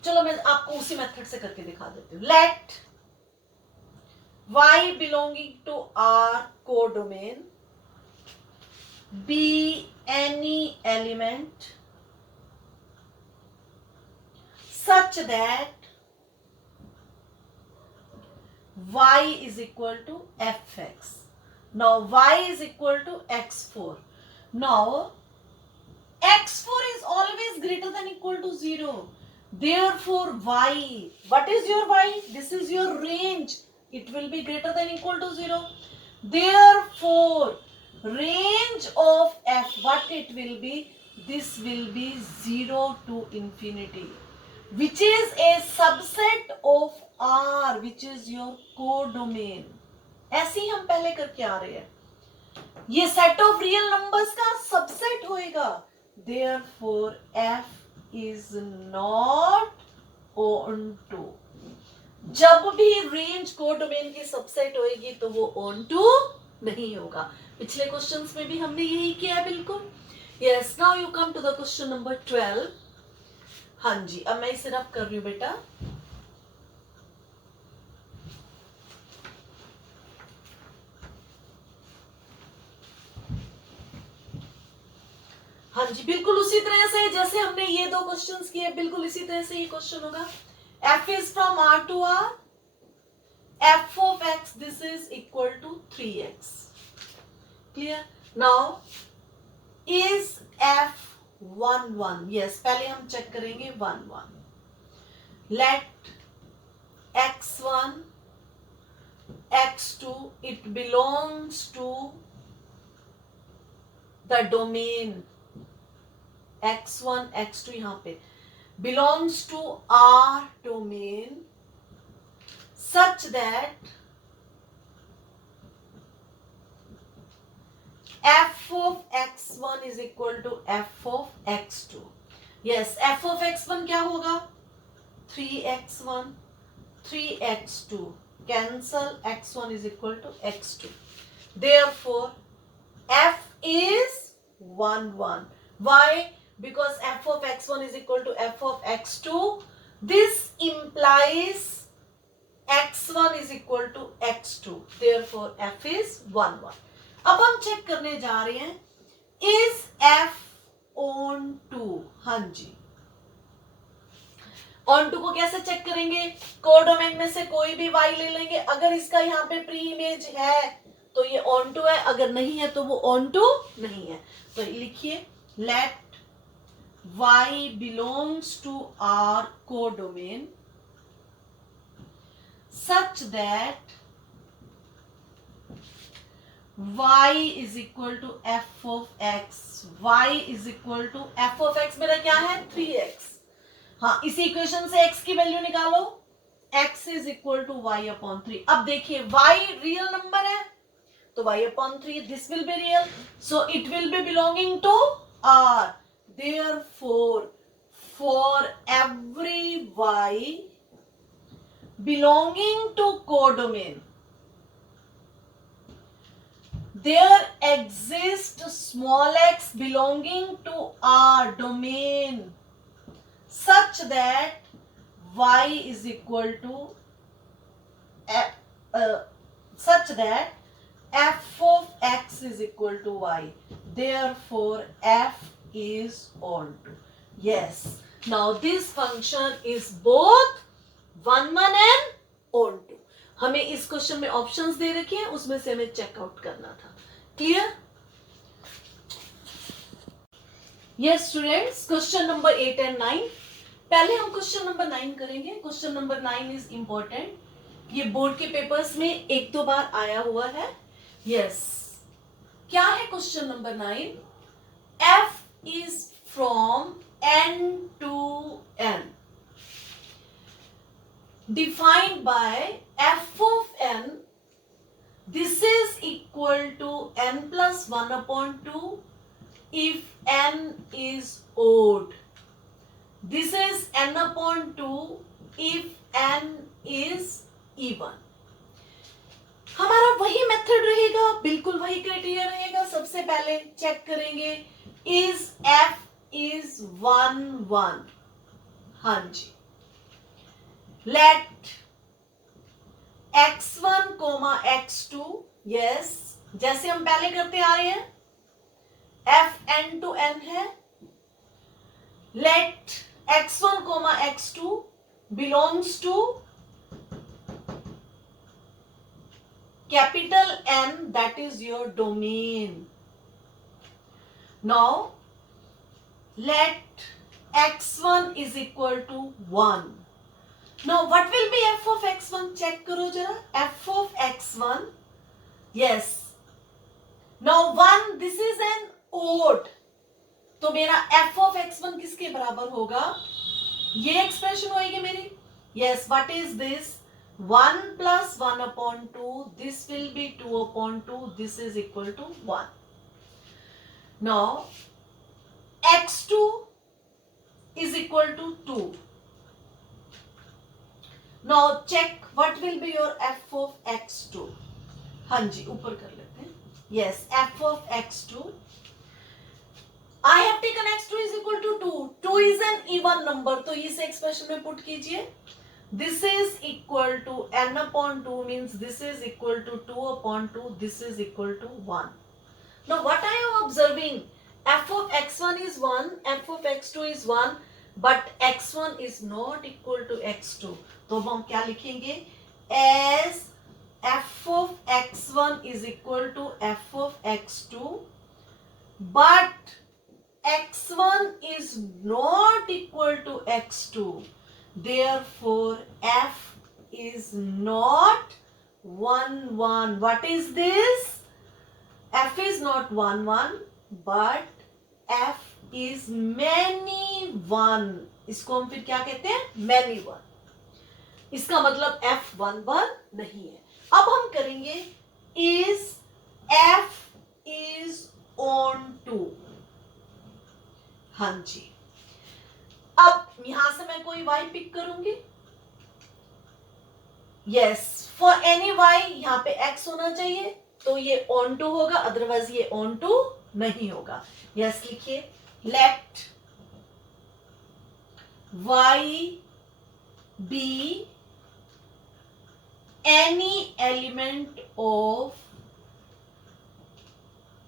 चलो मैं आपको उसी मेथड से करके दिखा देती हूँ। Let y belonging to R codomain be any element such that y is equal to fx। Now y is equal to x4। Now x4 is always greater than equal to 0. Therefore y, what is your y? This is your range. It will be greater than equal to 0. Therefore range of f, what it will be? This will be 0 to infinity, which is a subset of R, which is your codomain। ऐसे ही हम पहले करके आ रहे हैं, ये set of real numbers का subset होएगा। Therefore f is not onto। जब भी रेंज कोडोमेन की सबसेट होएगी तो वो onto नहीं होगा। पिछले क्वेश्चंस में भी हमने यही किया है बिल्कुल। Yes, now you come to the question number 12। हाँ जी, अब मैं इसे रब कर रही हूं बेटा। हाँ जी, बिल्कुल उसी तरह से जैसे हमने ये दो क्वेश्चंस किए, बिल्कुल इसी तरह से ये क्वेश्चन होगा। f is from R to R, f of x this is equal to 3x। clear? now is f 1 1? yes, पहले हम चेक करेंगे 1 1। let x1 x2 it belongs to the domain x1 x2 यहां पे belongs to R domain such that f of x1 is equal to f of x2। yes, f of x1 क्या होगा? 3x1 3x2 cancel, x1 is equal to x2। therefore f is 1 1। why? because f of x1 is equal to f of x2, this implies x1 is equal to x2, therefore f is 1 1। अब हम check करने जा रहे हैं is f on 2। हाँ जी, on to को कैसे check करेंगे? कोडोमेन में से कोई भी y ले लेंगे, अगर इसका यहाँ पे प्री इमेज है तो ये ऑन टू है, अगर नहीं है तो वो ऑन टू नहीं है। तो लिखिए late y belongs to R codomain such that y is equal to f of x। y is equal to f of x मेरा क्या है? 3x। हाँ, इसी इक्वेशन से x की वैल्यू निकालो, x is equal to y upon 3। अब देखिए y रियल नंबर है तो y upon 3 this will be real, so it will be belonging to R। therefore for every y belonging to codomain there exists small x belonging to R domain such that y is equal to such that f of x is equal to y, therefore f is onto। yes, now this function is both 1 1 and onto। हमें इस question में options दे रखे हैं, उसमें से हमें checkout करना था। Clear? Yes students, question number 8 and 9। पहले हम क्वेश्चन नंबर 9 करेंगे। क्वेश्चन नंबर 9 इज इंपॉर्टेंट, ये बोर्ड के पेपर्स में एक दो बार आया हुआ है। यस, क्या है question number 9? f is from n to n defined by f of n, this is equal to n plus 1 upon 2 if n is odd, this is n upon 2 if n is even। हमारा वही method रहेगा, बिल्कुल वही criteria रहेगा। सबसे पहले check करेंगे is f is 1 1। हाँ जी, लेट x1 x2, यस, जैसे हम पहले करते आ रहे हैं, f n to n है। Let x1 x2 belongs to capital N, that is your domain. Now let x1 is equal to 1. Now what will be f of x1? Check करो जरा, f of x1, yes. Now 1, this is an odd, तो मेरा f of x1 किसके बराबर होगा? ये expression होगी मेरी, yes. What is this? 1 plus 1 upon 2, this will be 2 upon 2, this is equal to 1. Now x2 is equal to 2. Now check what will be your f of x2. हाँ जी, ऊपर कर लेते हैं, yes, f of x2, I have taken x2 is equal to 2. 2 is an even number, तो इस expression में put कीजिए. This is equal to n upon 2 means this is equal to 2 upon 2, this is equal to 1. Now what I am observing, f of x1 is 1, f of x2 is 1, but x1 is not equal to x2. तो हम क्या लिखेंगे? As f of x1 is equal to f of x2, but x1 is not equal to x2. Therefore, f is not 1 1. What is this? f is not 1 1, but f is many 1. इसको हम फिर क्या कहते हैं? Many 1. इसका मतलब f 1 1 नहीं है. अब हम करेंगे is f is on 2. हाँ जी, अब यहां से मैं कोई y पिक करूंगी, यस, फॉर एनी y यहां पे x होना चाहिए, तो ये ऑन टू होगा, अदरवाइज ये ऑन टू नहीं होगा. यस, लिखिए, late y be any element of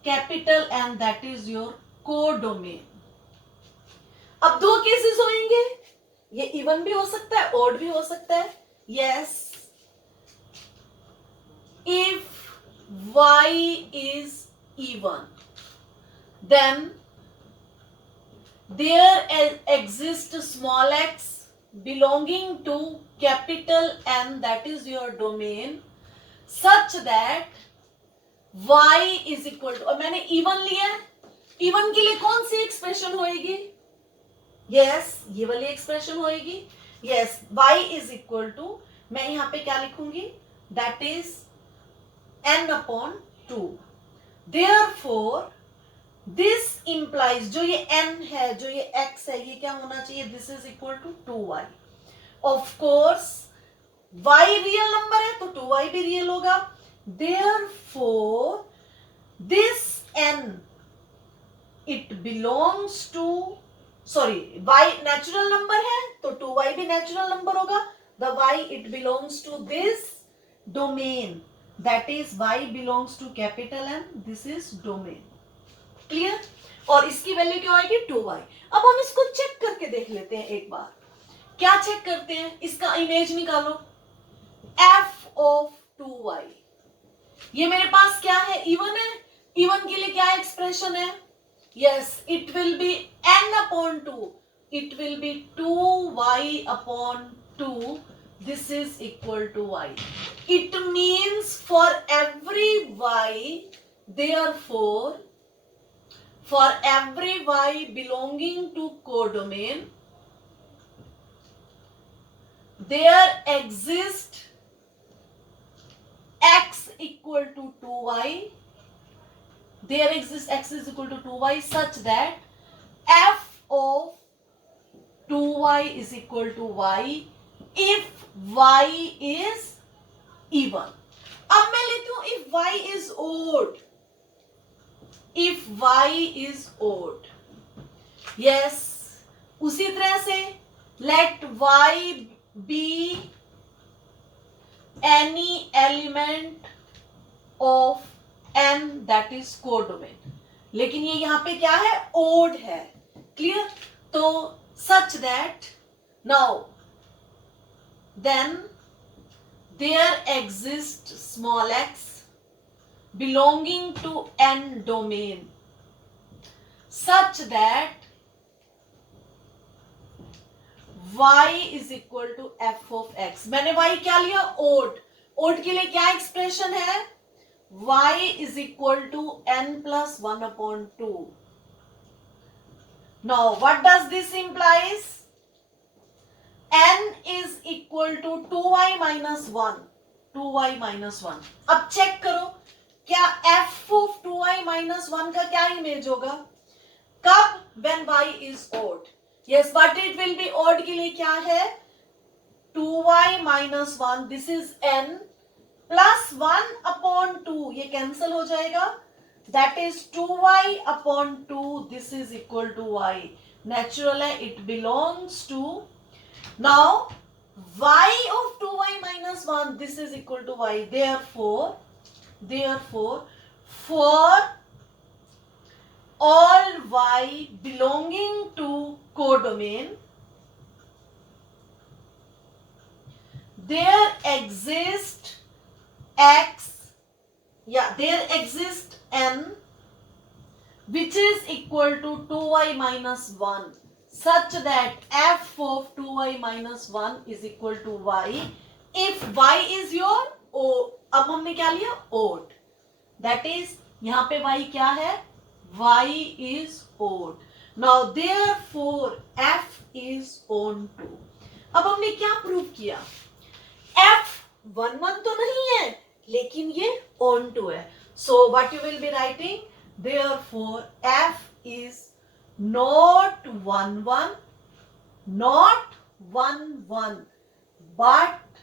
capital N, that is your codomain. अब दो केसेस होंगे, ये इवन भी हो सकता है, ऑड भी हो सकता है. Yes, if y is even, then there exists small x belonging to capital N, that is your domain, such that y is equal to, और मैंने इवन लिया, इवन के लिए कौन सी एक्सप्रेशन होएगी? यस, ये वाली एक्सप्रेशन होएगी. Yes, y is equal to, मैं यहां पे क्या लिखूंगी? that is n upon 2. Therefore this implies, जो ये n है, जो ये x है, ये क्या होना चाहिए? this is equal to 2y. of course y real number है, तो 2y भी रियल होगा. Therefore this n, it belongs to, sorry, y natural number है, तो 2y भी नेचुरल नंबर होगा. the y, it belongs to this domain, that is y belongs to capital N, this is domain. Clear? और इसकी value क्या आएगी? 2y. अब हम इसको चेक करके देख लेते हैं एक बार. क्या चेक करते हैं? इसका इमेज निकालो, f of 2y. ये मेरे पास क्या है? इवन है. इवन के लिए क्या एक्सप्रेशन है? Yes, it will be n upon 2. It will be 2y upon 2. This is equal to y. It means for every y, therefore, for every y belonging to codomain, there exists x equal to 2y. There exists x is equal to 2y such that f of 2y is equal to y if y is even. अब मैं लेती हूं if y is odd, if y is odd, yes, उसी तरह से let y be any element of n that is codomain, लेकिन ये यहां पे क्या है, ओड है, क्लियर। तो such that now then there exists small x belonging to n domain such that y is equal to f of x। मैंने y क्या लिया, ओड, ओड के लिए क्या एक्सप्रेशन है, y is equal to n plus 1 upon 2। now what does this implies, n is equal to 2y minus 1, 2y minus 1। अब check करो क्या f of 2y minus 1 का क्या इमेज होगा, कब, when y is odd, yes, but it will be odd के लिए क्या है, 2y minus 1, this is n plus 1 upon 2, ये कैंसिल हो जाएगा, that is 2y upon 2, this is equal to y, natural है, it belongs to, now y of 2y minus 1, this is equal to y, therefore for all y belonging to codomain there exists x, there exists n which is equal to 2y minus 1 such that f of 2y minus 1 is equal to y if y is your o। अब हमने क्या लिया, odd, that is यहां पे y क्या है, y is odd। now therefore f is on 2। अब हमने क्या प्रूव किया, f 1 1 तो नहीं है लेकिन ये on 2 है, so what you will be writing, therefore f is not 1 1, not 1 1, but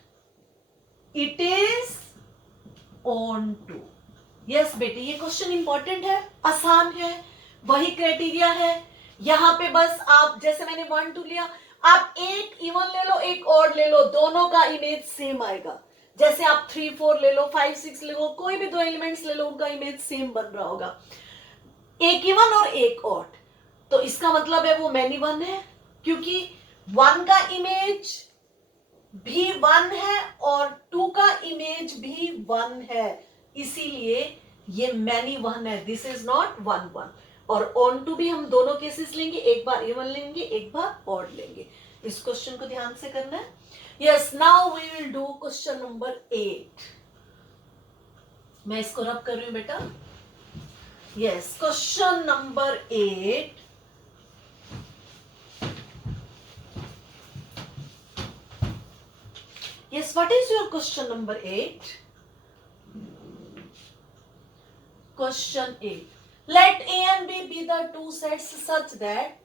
it is on 2। Yes बेटे, ये क्वेश्चन इंपॉर्टेंट है, आसान है, वही क्राइटेरिया है, यहां पे बस आप जैसे मैंने 1 2 लिया, आप एक इवन ले लो एक ऑड ले लो, दोनों का इमेज सेम आएगा, जैसे आप 3 4 ले लो, 5 6 ले लो, कोई भी दो एलिमेंट्स ले लो, उनका इमेज सेम बन रहा होगा, एक इवन और एक ऑड, तो इसका मतलब है वो मैनी वन है, क्योंकि 1 का इमेज भी 1 है और 2 का इमेज भी 1 है, इसीलिए ये मैनी वन है, दिस इज नॉट 1 1। और ऑन टू भी हम दोनों केसेस लेंगे, एक बार इवन लेंगे एक बार ऑड लेंगे, इस क्वेश्चन को ध्यान से करना है। Yes, now we will do question number 8। मैं इसको रब कर रही हूं बेटा। Yes, question number 8। Yes, what is your question number 8? Question 8. Let A and B be the two sets such that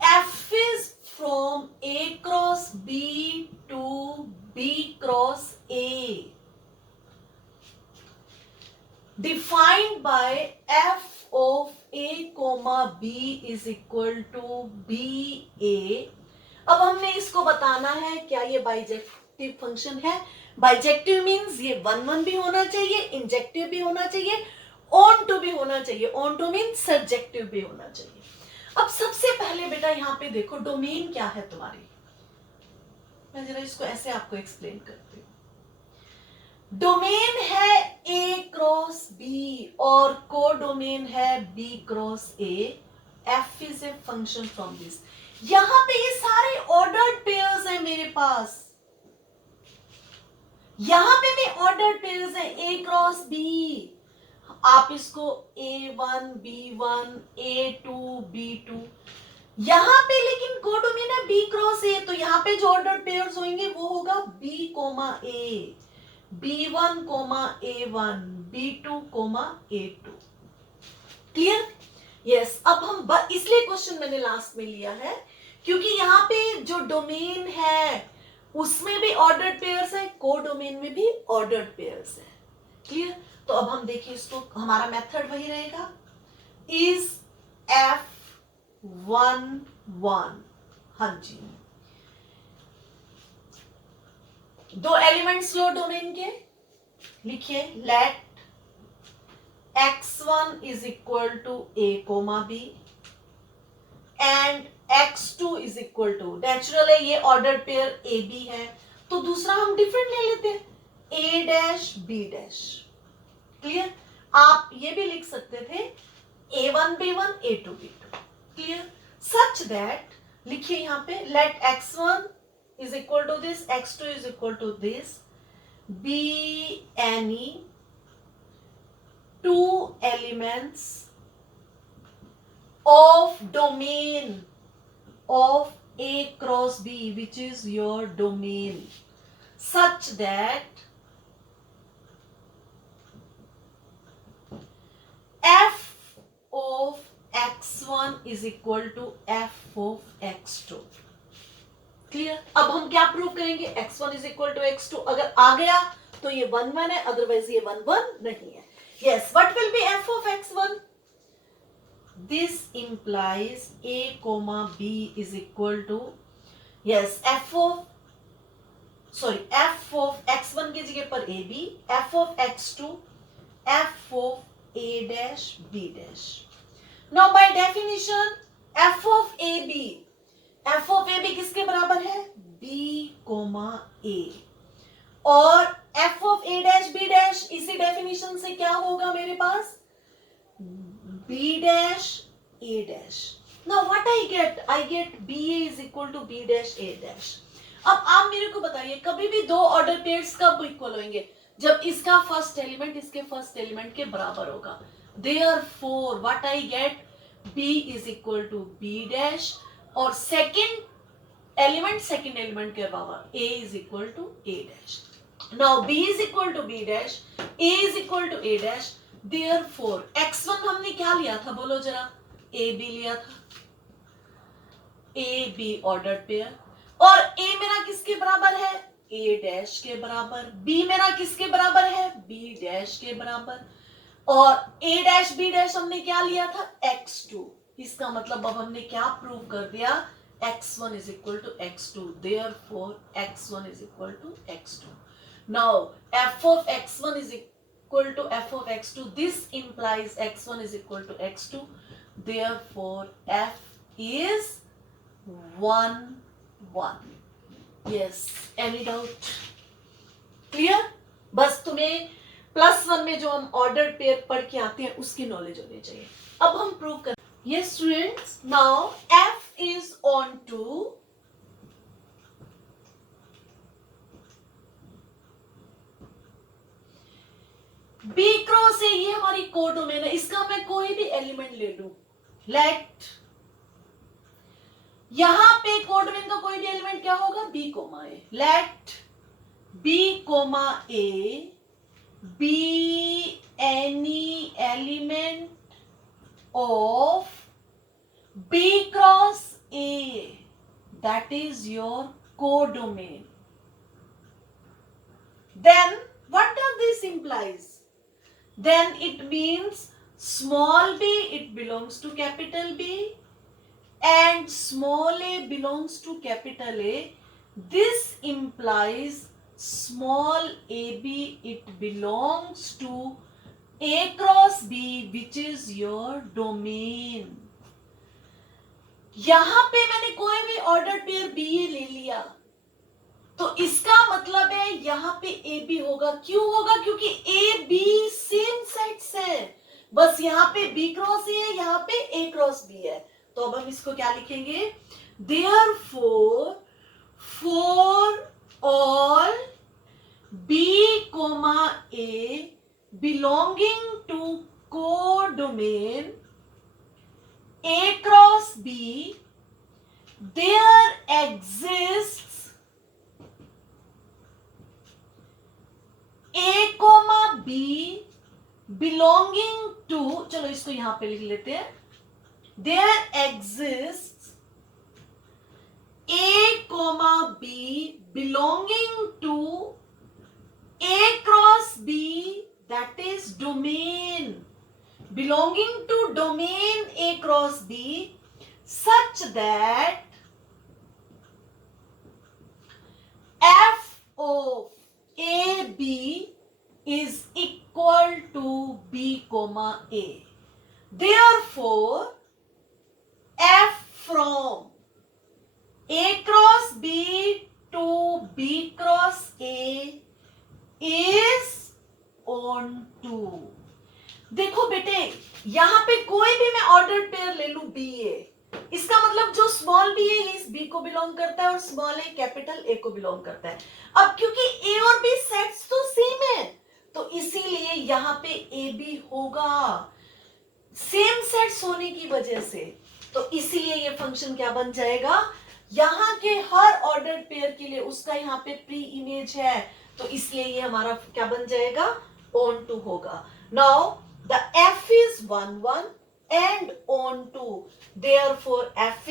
F is from A cross B to B cross A. Defined by F of A comma B is equal to BA. अब हमने इसको बताना है क्या ये bijective function है। Bijective means ये 1 1 भी होना चाहिए, इंजेक्टिव भी होना चाहिए, ऑन टू भी होना चाहिए। ऑन टू मीन्स सब्जेक्टिव भी होना चाहिए। अब सबसे पहले बेटा यहाँ पे देखो डोमेन क्या है तुम्हारी। मैं जरा इसको ऐसे आपको एक्सप्लेन करती हूँ। डोमेन है A क्रॉस B और कोडोमेन है B cross A। F is a function from this. यहां पे ये सारे ऑर्डर्ड पेयर्स हैं मेरे पास। यहां पे भी ऑर्डर्ड पेयर्स हैं A क्रॉस B। आप इसको A1 B1 A2 B2, यहां पे लेकिन कोडोमेन है B क्रॉस A, तो यहां पे जो ऑर्डर्ड पेयर्स होंगे वो होगा B comma A, B1 comma A1, B2 comma A2। Clear? Yes. अब हम इसलिए क्वेश्चन मैंने लास्ट में लिया है क्योंकि यहाँ पे जो डोमेन है उसमें भी ऑर्डर्ड पेयर्स है, कोडोमेन में भी ऑर्डर्ड पेयर्स है। क्लियर? तो अब हम देखिए इसको, हमारा मेथड वही रहेगा, इज F11, हाँ जी, दो एलिमेंट्स लो डोमेन के, लिखिए let x1 is equal to a comma b and x2 is equal to, natural है ये ऑर्डर पेयर ए बी है, तो दूसरा हम डिफरेंट ले लेते हैं, a dash b dash. Clear? आप ये भी लिख सकते थे a1 b1 a2 b2। Clear? Such that, लिखिए यहां पे let x1 is equal to this, x2 is equal to this, be any two elements of domain of A cross B, which is your domain, such that f of x1 is equal to f of x2। Clear? अब हम क्या prove करेंगे, x1 is equal to x2, अगर आ गया तो ये 1 1 है, otherwise ये 1 1 नहीं है। Yes, what will B f of x1? This implies a comma b is equal to, yes, f of x1 की जगह पर a b, f of x2 f of a dash b dash। Now by definition f of ab किसके बराबर है, b comma a, और f of a dash b dash इसी definition से क्या होगा मेरे पास, b dash a dash। Now what I get ba is equal to b dash a dash। अब आप मेरे को बताइए, कभी भी दो ऑर्डर पेयर्स कब इक्वल होंगे, जब इसका फर्स्ट एलिमेंट इसके फर्स्ट एलिमेंट के बराबर होगा। Therefore what I get, b is equal to b dash, और सेकंड एलिमेंट के बराबर a is equal to a dash। Now b is equal to b dash, a is equal to a dash, therefore x1 हमने क्या लिया था, बोलो जरा, a b लिया था, a b ऑर्डर पेयर, और a मेरा किसके बराबर है, a डैश के बराबर, b मेरा किसके बराबर है, b डैश के बराबर, और a डैश b डैश हमने क्या लिया था, x2। इसका मतलब अब हमने क्या प्रूव कर दिया, x1 is equal to x2, therefore x1 is equal to x2। Now f of x1 is equal to f of x2, this implies x1 is equal to x2, therefore f is 1 1। yes, any doubt? clear? बस तुम्हें +1 में जो हम order pair पढ़ के आते हैं उसकी नॉलेज होनी चाहिए। अब हम प्रूव कर, yes students, now f is on to b cross ए, ये हमारी कोडोमेन है, इसका मैं कोई भी एलिमेंट ले लूं, लेट यहां पे कोडोमेन का कोई भी एलिमेंट क्या होगा, b comma A, let b comma A be any element of b cross a, that is your codomain। then what does this implies? Then it means small b it belongs to capital B and small a belongs to capital A। This implies small ab it belongs to A cross B, which is your domain। यहां पे मैंने कोई भी order pair B ले लिया, तो इसका मतलब है यहां पे ए बी होगा, क्यों होगा, क्योंकि ए बी सेम सेट्स है, बस यहां पे बी क्रॉस ए है, यहां पे ए क्रॉस बी है। तो अब हम इसको क्या लिखेंगे, therefore for all b comma a belonging to codomain A cross B, there exists A comma B belonging to, चलो इसको यहां पे लिख लेते हैं, there exists A comma B belonging to A cross B, domain belonging to domain A cross B such that f of AB is equal to B comma A. Therefore, f from A cross B to B cross A is on to. देखो बेटे, यहां पे कोई भी मैं ordered pair ले लूं B ए, इसका मतलब जो स्मॉल बी है इस बी को बिलोंग करता है और स्मॉल ए कैपिटल ए को बिलोंग करता है. अब क्योंकि ए और बी सेट्स तो सेम है तो इसीलिए यहां पे ए बी होगा सेम सेट्स होने की वजह से. तो इसीलिए ये फंक्शन क्या बन जाएगा, यहां के हर ऑर्डर्ड पेयर के लिए उसका यहां पे प्री इमेज है तो इसलिए ये हमारा क्या बन जाएगा, ऑन टू होगा. Now the f is 1 1 and on to, therefore f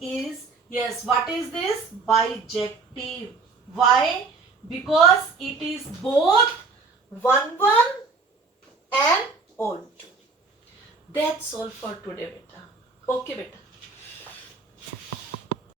is yes, what is this, bijective. Why? Because it is both 1 1 and on to. That's all for today beta. Okay beta.